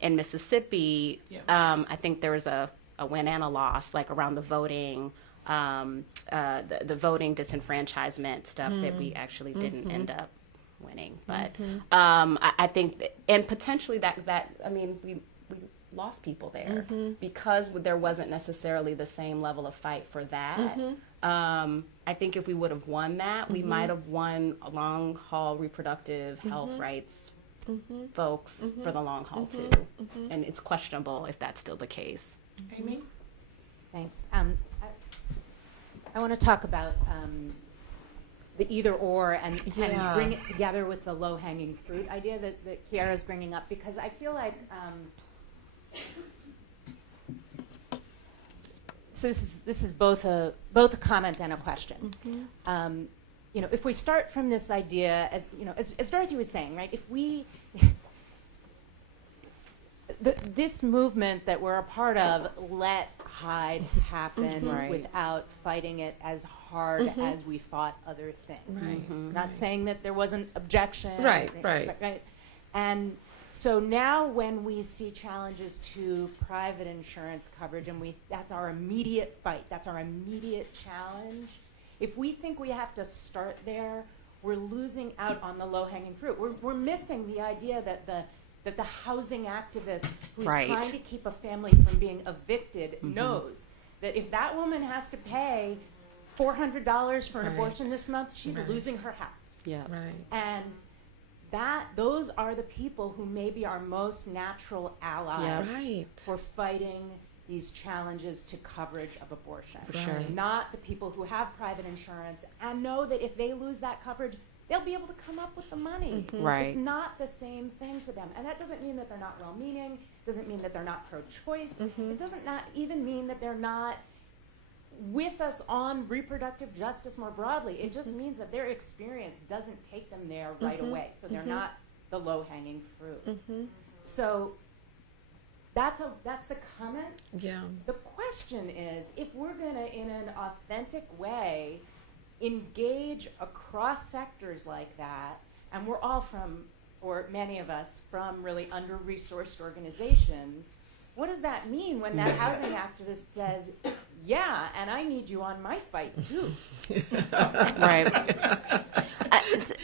In Mississippi, Yes. I think there was a win and a loss, like around the voting. The voting disenfranchisement stuff that we actually didn't end up winning, but I think and potentially that we lost people there because there wasn't necessarily the same level of fight for that. I think if we would have won that, we might have won long haul reproductive health rights folks for the long haul too, and it's questionable if that's still the case. Amy? Thanks. I want to talk about the either or and bring it together with the low-hanging fruit idea that Kierra is bringing up, because I feel like so this is both a comment and a question. If we start from this idea, as Dorothy was saying, right? If we this movement that we're a part of let Hyde happen without fighting it as hard as we fought other things. Right. Not saying that there wasn't objection. Right. And so now when we see challenges to private insurance coverage, and that's our immediate fight, that's our immediate challenge. If we think we have to start there, we're losing out on the low-hanging fruit. We're missing the idea that the housing activist who's trying to keep a family from being evicted knows that if that woman has to pay $400 for an abortion this month, she's losing her house. Yeah. Right. And those are the people who may be our most natural allies Right. for fighting these challenges to coverage of abortion. Sure. Not the people who have private insurance and know that if they lose that coverage, they'll be able to come up with the money. Right. It's not the same thing to them. And that doesn't mean that they're not well-meaning, doesn't mean that they're not pro-choice. It doesn't not even mean that they're not with us on reproductive justice more broadly. It just means that their experience doesn't take them there right away. So they're not the low-hanging fruit. So that's the comment. Yeah. The question is, if we're going to, in an authentic way, engage across sectors like that, and we're all from, or many of us, from really under-resourced organizations, what does that mean when that housing activist says, yeah, and I need you on my fight too? Right.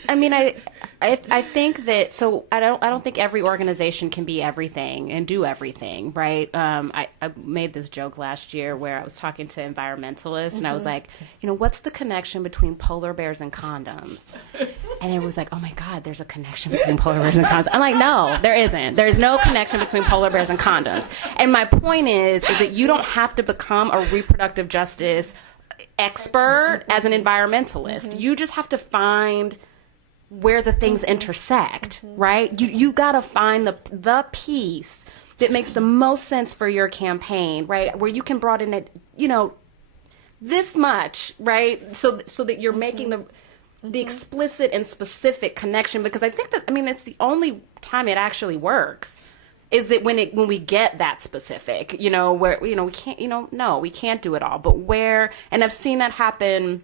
I mean, I think that, so I don't think every organization can be everything and do everything, right? I made this joke last year where I was talking to environmentalists and I was like, what's the connection between polar bears and condoms? And it was like, oh my God, there's a connection between polar bears and condoms. I'm like, no, there isn't. There's no connection between polar bears and condoms. And my point is that you don't have to become a reproductive justice expert as an environmentalist. You just have to find where the things intersect, right? You got to find the piece that makes the most sense for your campaign, right? Where you can broaden it, this much, right? So that you're making the explicit and specific connection, because I think that, it's the only time it actually works. Is that when we get that specific, where, we can't, no, we can't do it all, but where, and I've seen that happen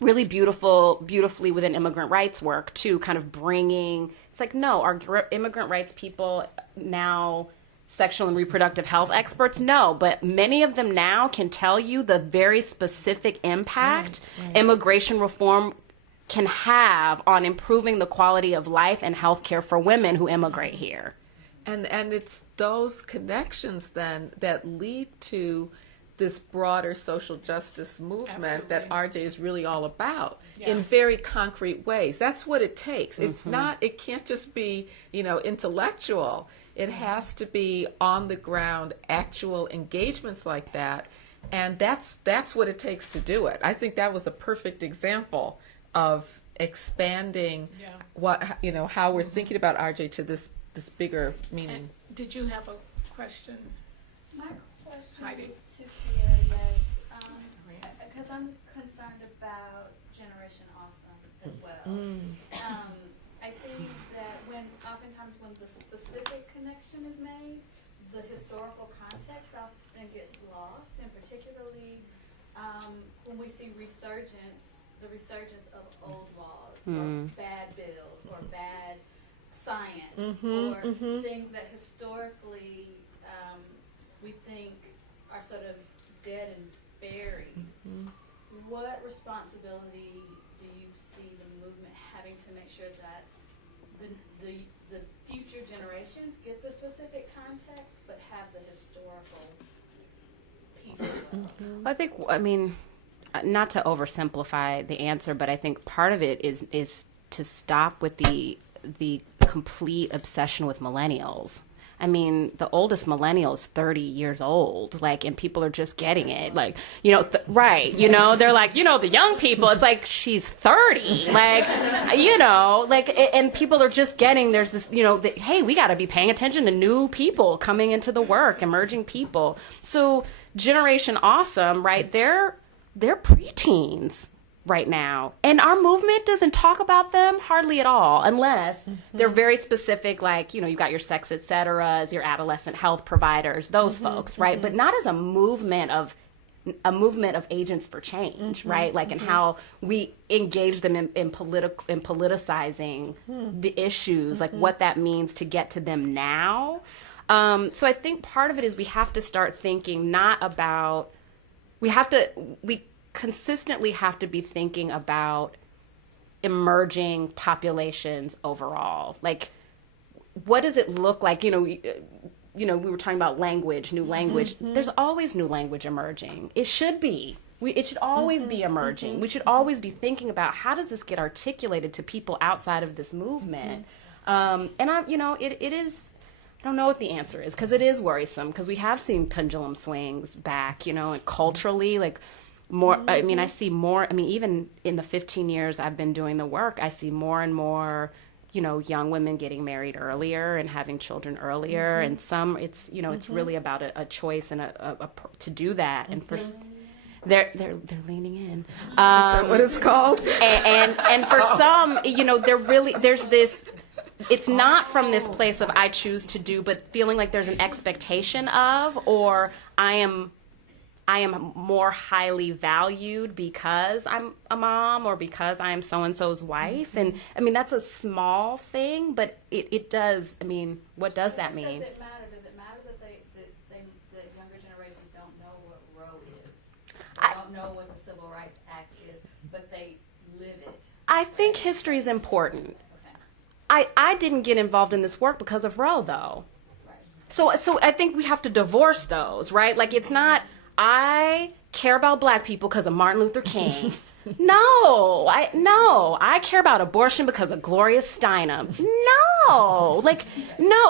really beautifully within immigrant rights work too, kind of bringing, it's like, no, are immigrant rights people now sexual and reproductive health experts? No, but many of them now can tell you the very specific impact immigration reform can have on improving the quality of life and healthcare for women who immigrate here. And it's those connections then that lead to this broader social justice movement that RJ is really all about in very concrete ways. That's what it takes. It's not, it can't just be, intellectual. It has to be on the ground, actual engagements like that. And that's what it takes to do it. I think that was a perfect example of expanding what, how we're thinking about RJ to this bigger meaning. And did you have a question? My question Heidi. is to Kierra, yes, because I'm concerned about Generation Awesome as well. I think that oftentimes when the specific connection is made, the historical context often gets lost, and particularly when we see the resurgence of old laws, or bad bills, or bad science, or things that historically we think are sort of dead and buried. What responsibility do you see the movement having to make sure that the future generations get the specific context but have the historical piece as well? I think, not to oversimplify the answer, but I think part of it is to stop with the complete obsession with millennials. The oldest millennial is 30 years old, and people are just getting it. Right. They're like, the young people, it's like, she's 30. And people are just getting, there's this, hey, we got to be paying attention to new people coming into the work, emerging people. So Generation Awesome, right, they're preteens right now, and our movement doesn't talk about them hardly at all, unless they're very specific, you've got your sex et ceteras, your adolescent health providers, those folks, right? But not as a movement of agents for change, right? And how we engage them in politicizing the issues, what that means to get to them now. So I think part of it is we have to start thinking we consistently have to be thinking about emerging populations overall. What does it look like? We were talking about language, new language. There's always new language emerging. It should be. It should always be emerging. We should always be thinking about how does this get articulated to people outside of this movement. It is. I don't know what the answer is, because it is worrisome, because we have seen pendulum swings back, and culturally, more, I mean, I see more, I mean, even in the 15 years I've been doing the work, I see more and more, you know, young women getting married earlier and having children earlier. And some, it's, you know, it's really about a choice and to do that. And for, they're leaning in. Is that what it's called? And for some, you know, there's this, it's not from this place of I choose to do, but feeling like there's an expectation of, or I am more highly valued because I'm a mom or because I am so-and-so's wife. And I mean, that's a small thing, but it does, I mean, what does that mean? Does it matter? Does it matter that the younger generation don't know what Roe is? They don't know what the Civil Rights Act is, but they live it. I think history is important. I didn't get involved in this work because of Roe, though. So I think we have to divorce those, right? Like, it's not, I care about black people because of Martin Luther King. No, I care about abortion because of Gloria Steinem. No,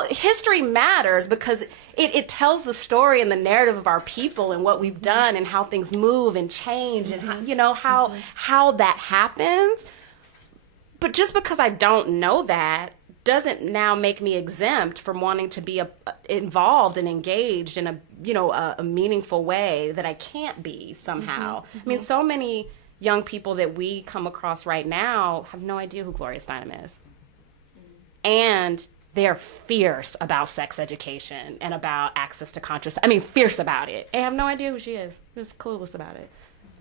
history matters because it tells the story and the narrative of our people and what we've done and how things move and change and how, you know, how that happens. But just because I don't know that doesn't now make me exempt from wanting to be involved and engaged in a meaningful way that I can't be somehow. I mean, so many young people that we come across right now have no idea who Gloria Steinem is. And they're fierce about sex education and about access to contraception. I mean, fierce about it. And have no idea who she is. Just clueless about it.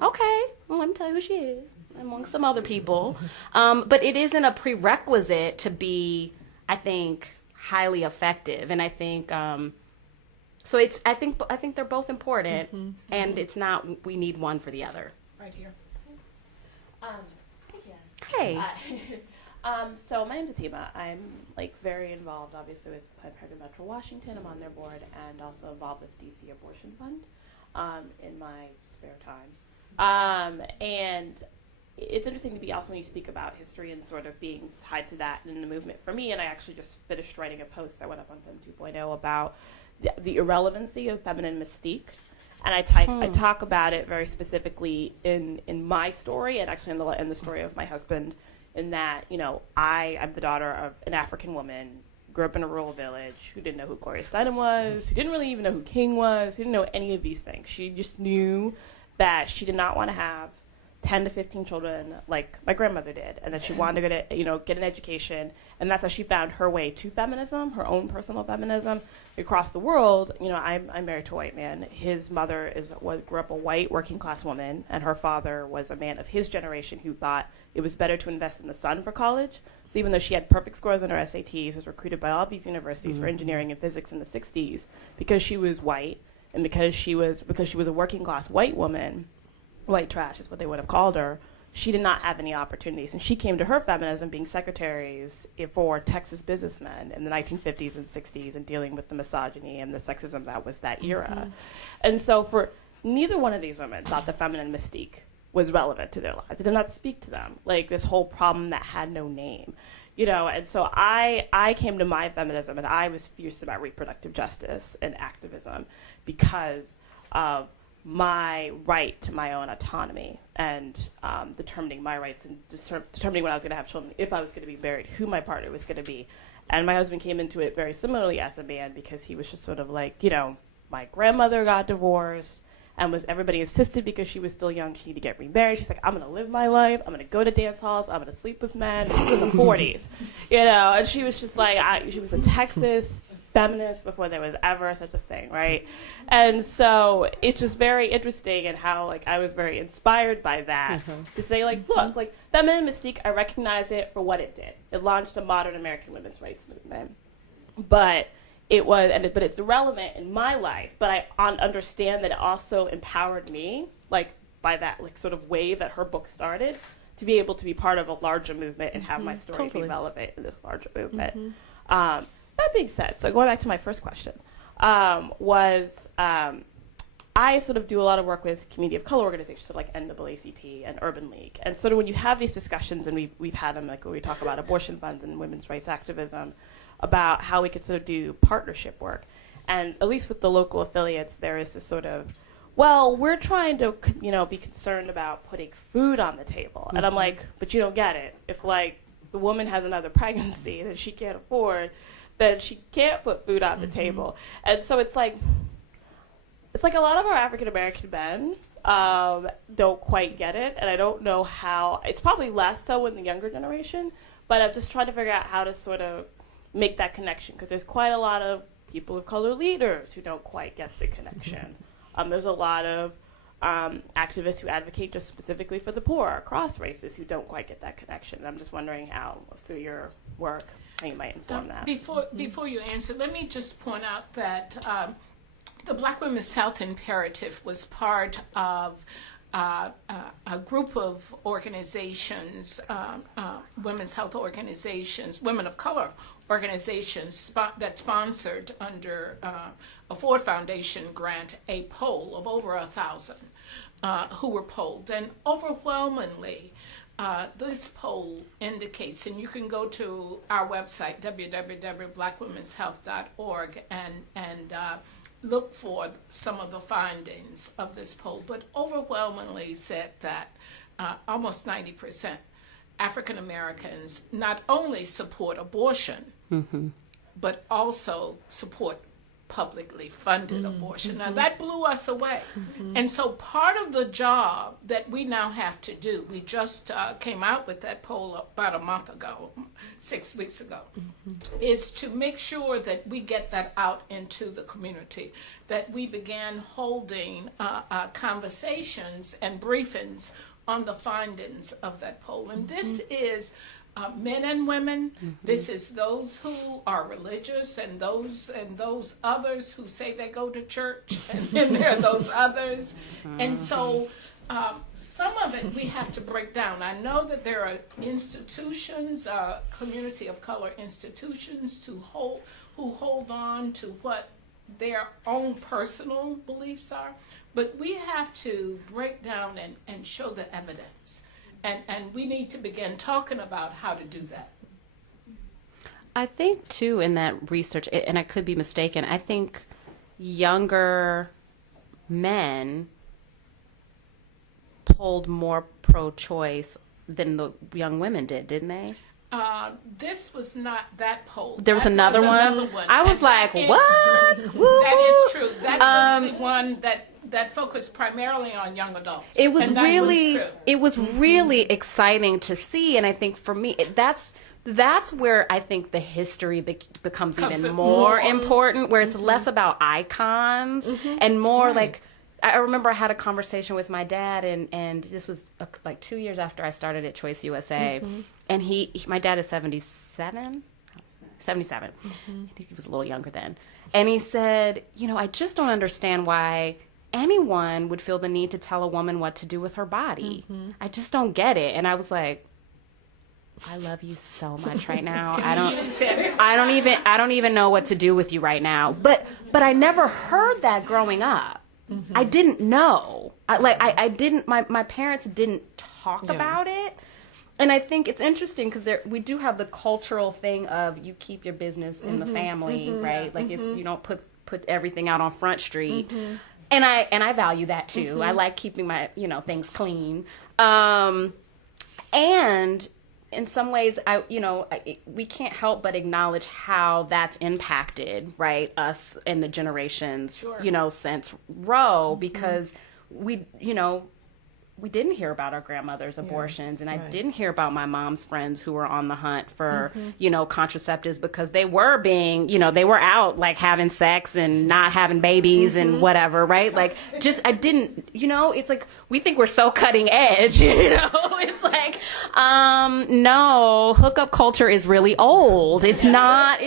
Okay, well, let me tell you who she is, among some other people. But it isn't a prerequisite to be, I think, highly effective. And I think, so it's, I think they're both important, and it's not, we need one for the other. Right here. Hey. So my name's Atima. I'm very involved, obviously, with Planned Parenthood Metro Washington. I'm on their board and also involved with DC Abortion Fund in my spare time. And it's interesting to be also when you speak about history and sort of being tied to that in the movement for me. And I actually just finished writing a post that went up on Fem 2.0 about the irrelevancy of feminine mystique. And I talk about it very specifically in my story and actually in the story of my husband, in that, you know, I'm the daughter of an African woman, grew up in a rural village, who didn't know who Gloria Steinem was, who didn't really even know who King was, who didn't know any of these things. She just knew that she did not want to have 10 to 15 children like my grandmother did, and that she wanted to get an education, and that's how she found her way to feminism, her own personal feminism across the world. You know, I'm married to a white man. His mother grew up a white working class woman, and her father was a man of his generation who thought it was better to invest in the son for college. So even though she had perfect scores on her SATs, was recruited by all these universities for engineering and physics in the 60s, because she was white and because she was a working class white woman. White trash is what they would have called her. She did not have any opportunities, and she came to her feminism being secretaries for Texas businessmen in the 1950s and 60s and dealing with the misogyny and the sexism that was that era. And so for neither one of these women thought the feminine mystique was relevant to their lives. It did not speak to them, like this whole problem that had no name. You know, and so I came to my feminism, and I was fierce about reproductive justice and activism because of my right to my own autonomy and determining my rights and determining when I was going to have children, if I was going to be married, who my partner was going to be. And my husband came into it very similarly as a man, because he was just sort of like, you know, my grandmother got divorced, and everybody insisted because she was still young, she needed to get remarried. She's like, I'm going to live my life. I'm going to go to dance halls. I'm going to sleep with men. She was in the 40s, you know, and she was just like, she was a Texas feminist before there was ever such a thing, right? And so it's just very interesting, and how I was very inspired by that to say look, feminine mystique, I recognize it for what it did. It launched a modern American women's rights movement, but it's relevant in my life. But I understand that it also empowered me, by that sort of way that her book started, to be able to be part of a larger movement and have my story be relevant in this larger movement. That being said, so going back to my first question, I sort of do a lot of work with community of color organizations, so like NAACP and Urban League. And sort of when you have these discussions, and we've had them, when we talk about abortion funds and women's rights activism, about how we could sort of do partnership work. And at least with the local affiliates, there is this sort of, well, we're trying to, be concerned about putting food on the table. And I'm like, but you don't get it. If, like, the woman has another pregnancy that she can't afford, then she can't put food on the table. And so it's like a lot of our African-American men don't quite get it, and I don't know how. It's probably less so in the younger generation, but I'm just trying to figure out how to sort of make that connection, because there's quite a lot of people of color leaders who don't quite get the connection. There's a lot of activists who advocate just specifically for the poor across races who don't quite get that connection. And I'm just wondering how, through your work, how you might inform that. Before you answer, let me just point out that the Black Women's Health Imperative was part of a group of organizations, women's health organizations, women of color organizations that sponsored under a Ford Foundation grant a poll of over 1,000 who were polled. And overwhelmingly, this poll indicates, and you can go to our website, www.blackwomenshealth.org, and look for some of the findings of this poll, but overwhelmingly said that almost 90% African Americans not only support abortion, but also support publicly funded abortion. Now that blew us away. And so part of the job that we now have to do, we just came out with that poll about a month ago, 6 weeks ago, is to make sure that we get that out into the community, that we began holding conversations and briefings on the findings of that poll. And this is men and women. This is those who are religious, and those others who say they go to church, and then there are those others. And so some of it we have to break down. I know that there are institutions, community of color institutions, who hold on to what their own personal beliefs are, but we have to break down and show the evidence. And we need to begin talking about how to do that. I think, too, in that research, and I could be mistaken, I think younger men polled more pro-choice than the young women did, didn't they? This was not that poll. There was another one? I was like, what? That is true. That was the one that focused primarily on young adults. It was really exciting to see, and I think for me that's where I think the history becomes even more important, where it's less about icons and more like. I remember I had a conversation with my dad, and this was like 2 years after I started at Choice USA, and my dad is 77. He was a little younger then, and he said, I just don't understand why anyone would feel the need to tell a woman what to do with her body. I just don't get it. And I was like, I love you so much right now. I don't even know what to do with you right now. But I never heard that growing up. I didn't know. My parents didn't talk about it. And I think it's interesting because we do have the cultural thing of you keep your business in the family, right? Like you don't put everything out on Front Street. And I value that too. I like keeping my things clean. And in some ways, we can't help but acknowledge how that's impacted, right, us and the generations, since Roe, because we didn't hear about our grandmother's abortions, and I didn't hear about my mom's friends who were on the hunt for, contraceptives because they were being, they were out like having sex and not having babies and whatever, right? Like I didn't, it's like we think we're so cutting edge, it's like, no, hookup culture is really old. It's not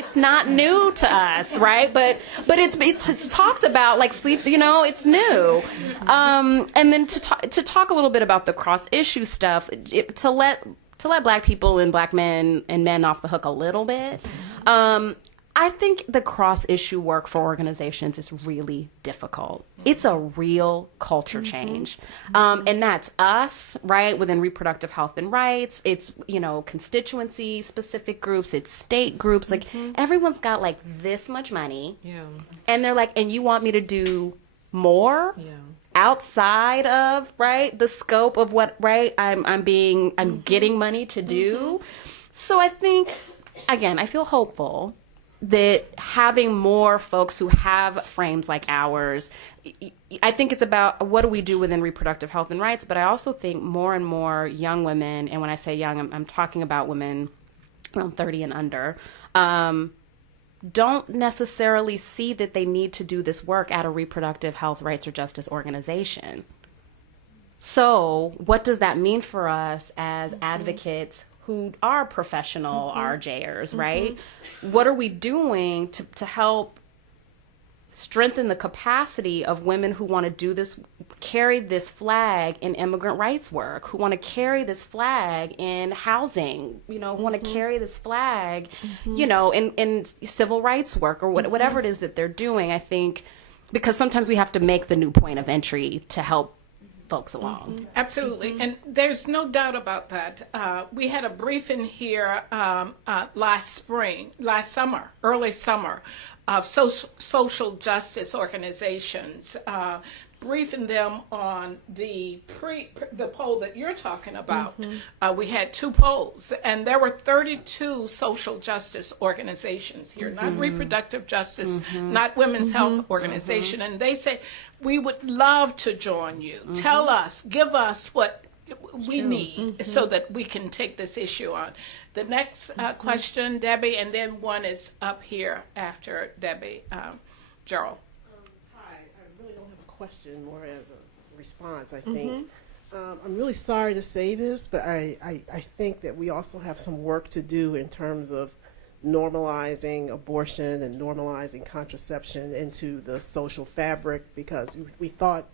new to us, right? But it's talked about like sleep, it's new. And then to talk a little bit about the cross-issue stuff, to let Black people and Black men and men off the hook a little bit. I think the cross-issue work for organizations is really difficult. It's a real culture change. And that's us, right, within reproductive health and rights. It's, constituency-specific groups. It's state groups. Like, everyone's got, like, this much money. Yeah. And they're like, and you want me to do more? Yeah. outside of, right, the scope of what, right, I'm getting money to do. So I think, again, I feel hopeful that having more folks who have frames like ours, I think it's about what do we do within reproductive health and rights, but I also think more and more young women, and when I say young, I'm talking about women around 30 and under, don't necessarily see that they need to do this work at a reproductive health, rights, or justice organization. So what does that mean for us as advocates who are professional RJers, right? What are we doing to help strengthen the capacity of women who want to do this, carry this flag in immigrant rights work, who want to carry this flag in housing, who want to carry this flag, in civil rights work or whatever it is that they're doing, I think, because sometimes we have to make the new point of entry to help folks along. Absolutely, and there's no doubt about that. We had a briefing here last summer, early summer, of social justice organizations, briefing them on the poll that you're talking about. We had 2 polls, and there were 32 social justice organizations here, not reproductive justice, not women's health organization, and they say, we would love to join you. Tell us, give us what we need so that we can take this issue on. The next question, Debbie, and then one is up here after Debbie. Gerald. Hi, I really don't have a question, more as a response, I think. I'm really sorry to say this, but I think that we also have some work to do in terms of normalizing abortion and normalizing contraception into the social fabric, because we thought,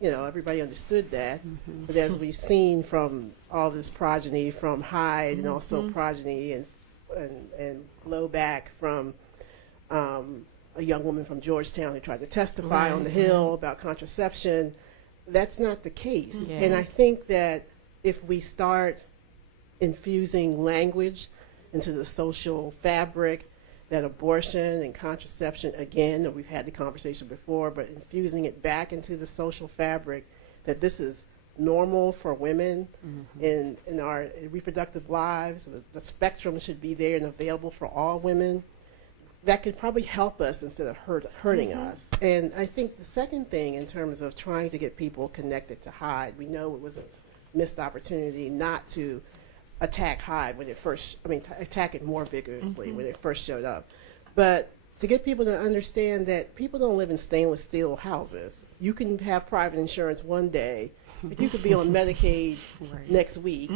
everybody understood that. But as we've seen from all this progeny from Hyde and also progeny and blowback from a young woman from Georgetown who tried to testify on the Hill about contraception, that's not the case. And I think that if we start infusing language into the social fabric, that abortion and contraception, again, we've had the conversation before, but infusing it back into the social fabric, that this is normal for women in our reproductive lives, the spectrum should be there and available for all women, that could probably help us instead of hurting us. And I think the second thing, in terms of trying to get people connected to Hyde, we know it was a missed opportunity not to attack Hyde when it first, attack it more vigorously when it first showed up. But to get people to understand that people don't live in stainless steel houses. You can have private insurance one day, but you could be on Medicaid next week,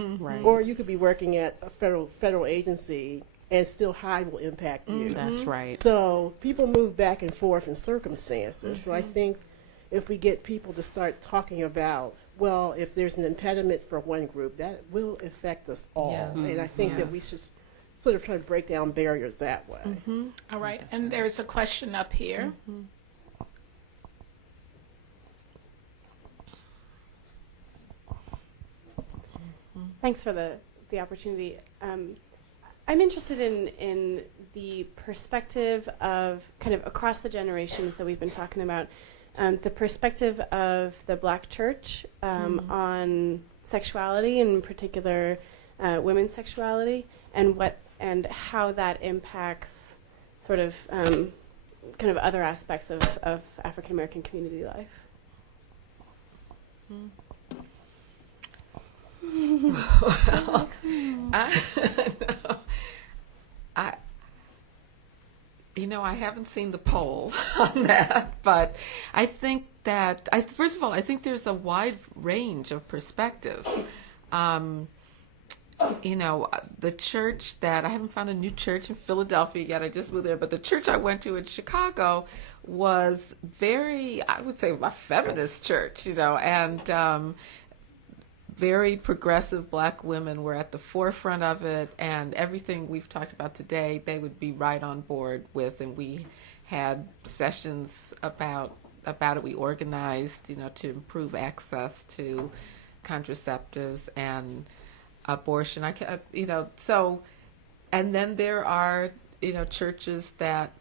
or you could be working at a federal agency and still Hyde will impact you. That's right. So people move back and forth in circumstances. So I think if we get people to start talking about, well, if there's an impediment for one group, that will affect us all. And I think that we should sort of try to break down barriers that way. All right, and there's a question up here. Thanks for the opportunity. I'm interested in the perspective of kind of across the generations that we've been talking about, the perspective of the Black church on sexuality, in particular women's sexuality, and how that impacts sort of kind of other aspects of African American community life. Well, I haven't seen the poll on that, but I think that, first of all, I think there's a wide range of perspectives. The church that, I haven't found a new church in Philadelphia yet, I just moved there, but the church I went to in Chicago was very, I would say, a feminist church, and very progressive Black women were at the forefront of it, and everything we've talked about today, they would be right on board with, and we had sessions about it. We organized, to improve access to contraceptives and abortion. So, and then there are, churches that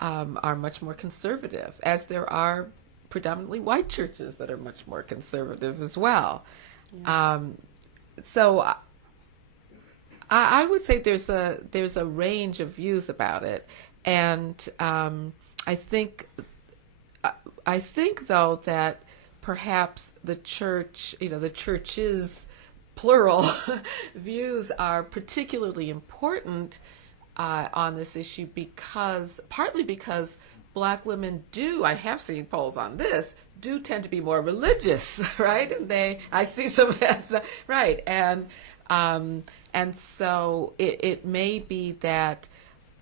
are much more conservative, as there are predominantly white churches that are much more conservative as well. Yeah. So I would say there's a range of views about it, and I think though that perhaps the church, the church's plural views are particularly important on this issue partly because Black women I have seen polls on this, do tend to be more religious, right? And I see some hands, right? And so it may be that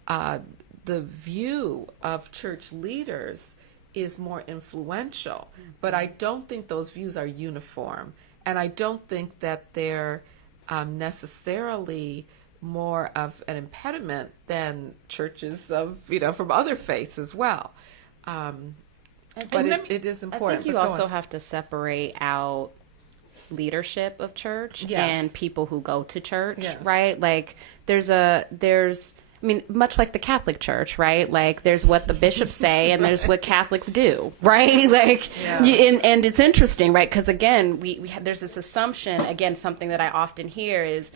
the view of church leaders is more influential, but I don't think those views are uniform, and I don't think that they're necessarily more of an impediment than churches of from other faiths as well. But it is important. I think you also have to separate out leadership of church and people who go to church, right? Like I mean, much like the Catholic Church, right? Like, there's what the bishops say, and there's what Catholics do, right? Like, and it's interesting, right? Because again, there's this assumption. Again, something that I often hear is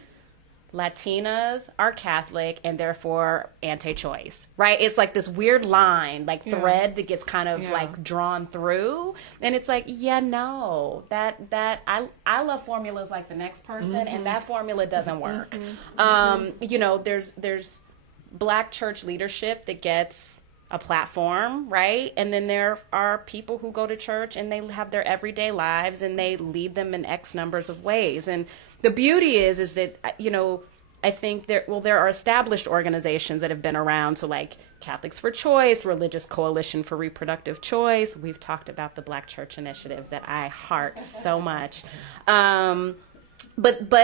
Latinas are Catholic and therefore anti-choice, right? It's like this weird line, like thread that gets kind of like drawn through, and it's like, no, that I love formulas like the next person, and that formula doesn't work. There's Black church leadership that gets a platform, right? And then there are people who go to church and they have their everyday lives and they lead them in X numbers of ways. And the beauty is that, I think there are established organizations that have been around. So like Catholics for Choice, Religious Coalition for Reproductive Choice. We've talked about the Black Church Initiative that I heart so much. But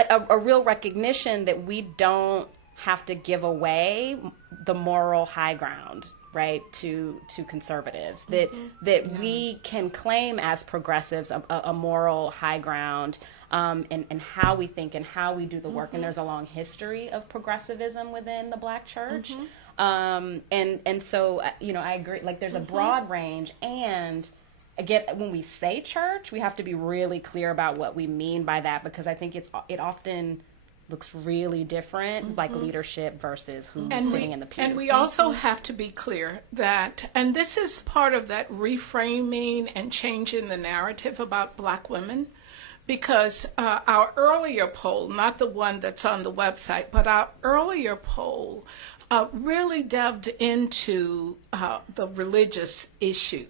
a real recognition that we don't have to give away the moral high ground, right, to conservatives, that we can claim as progressives a moral high ground, and how we think and how we do the work. And there's a long history of progressivism within the Black church. And so, I agree, like there's a broad range. And again, when we say church, we have to be really clear about what we mean by that, because I think it often looks really different, like leadership versus who's sitting in the pew. And we also have to be clear that, and this is part of that reframing and changing the narrative about Black women, because our earlier poll, not the one that's on the website, but our earlier poll really delved into the religious issue.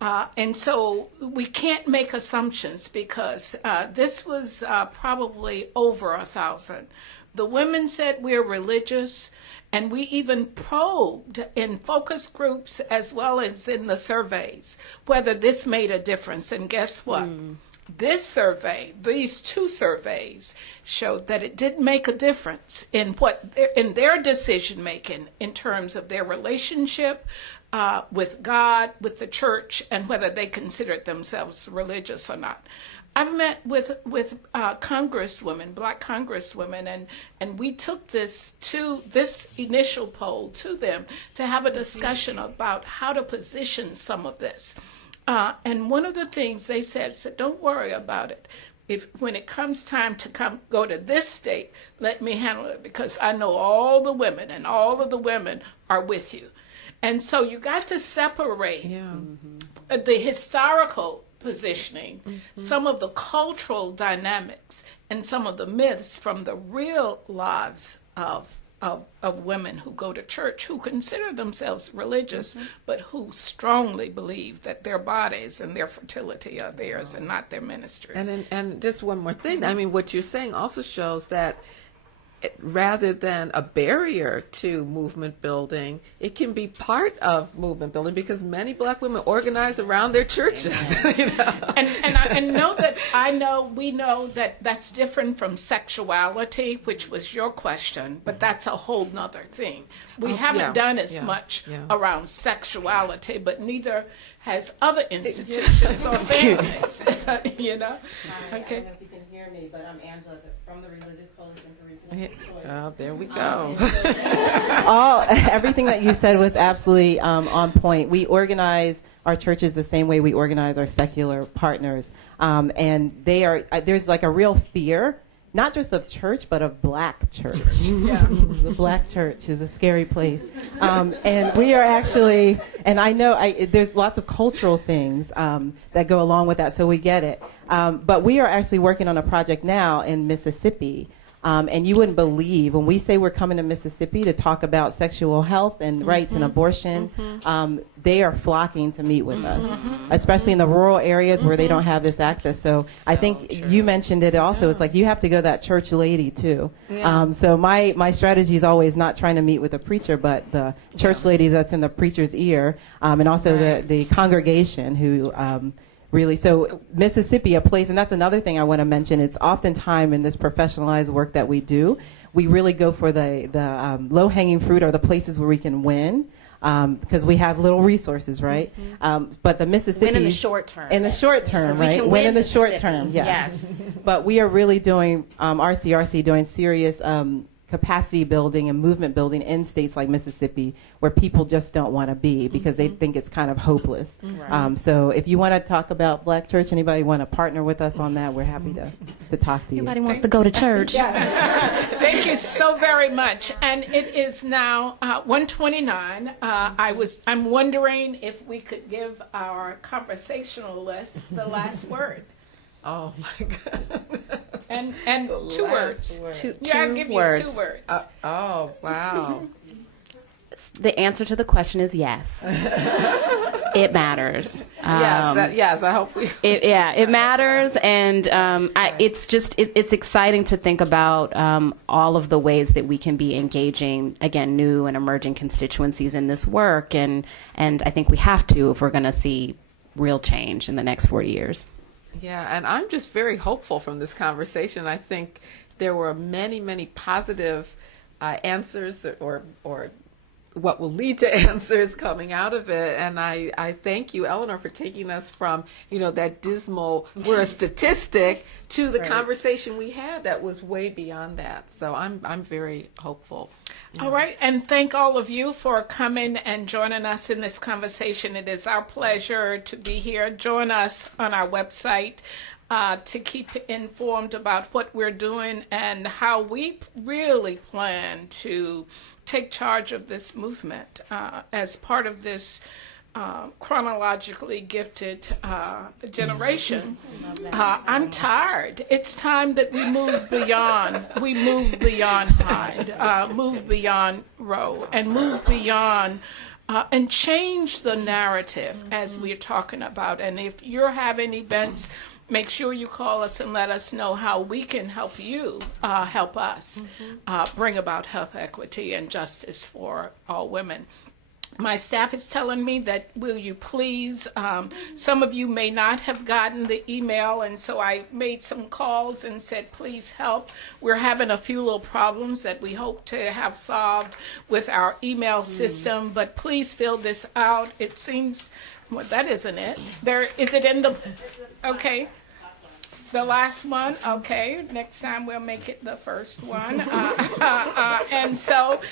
And so we can't make assumptions, because this was probably over 1,000. The women said we're religious, and we even probed in focus groups as well as in the surveys whether this made a difference. And guess what? This survey, these two surveys, showed that it did make a difference in their decision making in terms of their relationship with God, with the church, and whether they considered themselves religious or not. I've met with congresswomen, Black congresswomen, and we took this initial poll to them to have a discussion about how to position some of this. And one of the things they said, don't worry about it. When it comes time to go to this state, let me handle it, because I know all the women, and all of the women are with you. And so you got to separate the historical positioning, some of the cultural dynamics, and some of the myths from the real lives of women who go to church, who consider themselves religious, but who strongly believe that their bodies and their fertility are theirs and not their ministries. And just one more thing, I mean, what you're saying also shows that rather than a barrier to movement building, it can be part of movement building, because many Black women organize around their churches. We know that that's different from sexuality, which was your question, but that's a whole nother thing. We haven't done as much around sexuality, but neither has other institutions or families. Hi, okay. I don't know if you can hear me, but I'm Angela from the Religious Coalition for Reproductive Choice. Oh, there we go. Everything that you said was absolutely on point. We organize our churches the same way we organize our secular partners. And there's like a real fear, not just of church, but of black church. The black church is a scary place. And we are actually, and I know there's lots of cultural things that go along with that, so we get it. But we are actually working on a project now in Mississippi. And you wouldn't believe, when we say we're coming to Mississippi to talk about sexual health and rights and abortion, they are flocking to meet with us, especially in the rural areas where they don't have this access. So I think you mentioned it also. It's like you have to go that church lady too. So my strategy is always not trying to meet with a preacher, but the church lady that's in the preacher's ear, and also the congregation who really, so Mississippi, a place, and that's another thing I want to mention. It's oftentimes in this professionalized work that we do, we really go for the low-hanging fruit, or the places where we can win, because we have little resources, right? But the Mississippi, win in the short term. In the short term, right? Win in the short term, yes. But we are really doing RCRC doing serious capacity building and movement building in states like Mississippi, where people just don't want to be because they think it's kind of hopeless. So if you want to talk about Black church, anybody want to partner with us on that, we're happy to talk to you. Anybody wants to go to church? Thank you so very much. And it is now 1:29. I'm wondering if we could give our conversationalists the last word. Oh my God. And The two last words. word. I'll give words. you 2 words. Oh, wow. The answer to the question is yes. It matters. Yes, I hope we... It matters, and it's exciting to think about all of the ways that we can be engaging, again, new and emerging constituencies in this work, and I think we have to if we're going to see real change in the next 40 years. Yeah, and I'm just very hopeful from this conversation. I think there were many, many positive answers or what will lead to answers coming out of it. And I thank you, Eleanor, for taking us from, that dismal, we're a statistic, to the conversation we had that was way beyond that. So I'm very hopeful. All right, and thank all of you for coming and joining us in this conversation. It is our pleasure to be here. Join us on our website to keep informed about what we're doing and how we really plan to take charge of this movement as part of this chronologically gifted generation. I'm tired. It's time that we move beyond. We move beyond Hyde, move beyond Roe, and move beyond and change the narrative as we're talking about. And if you're having events, make sure you call us and let us know how we can help you help us bring about health equity and justice for all women. My staff is telling me that, will you please, some of you may not have gotten the email, and so I made some calls and said, please help. We're having a few little problems that we hope to have solved with our email system, but please fill this out. It seems, well, that isn't it. Is it in the, okay. The last one, okay. Next time we'll make it the first one. And so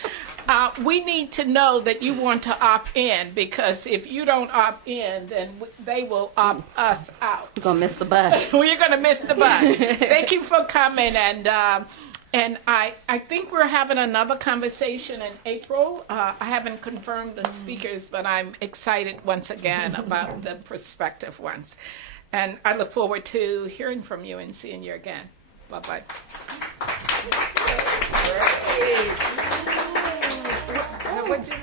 we need to know that you want to opt in, because if you don't opt in, then they will opt us out. You're going to miss the bus. Well, you're going to miss the bus. Thank you for coming. And I think we're having another conversation in April. I haven't confirmed the speakers, but I'm excited once again about the prospective ones. And I look forward to hearing from you and seeing you again. Bye-bye. What'd you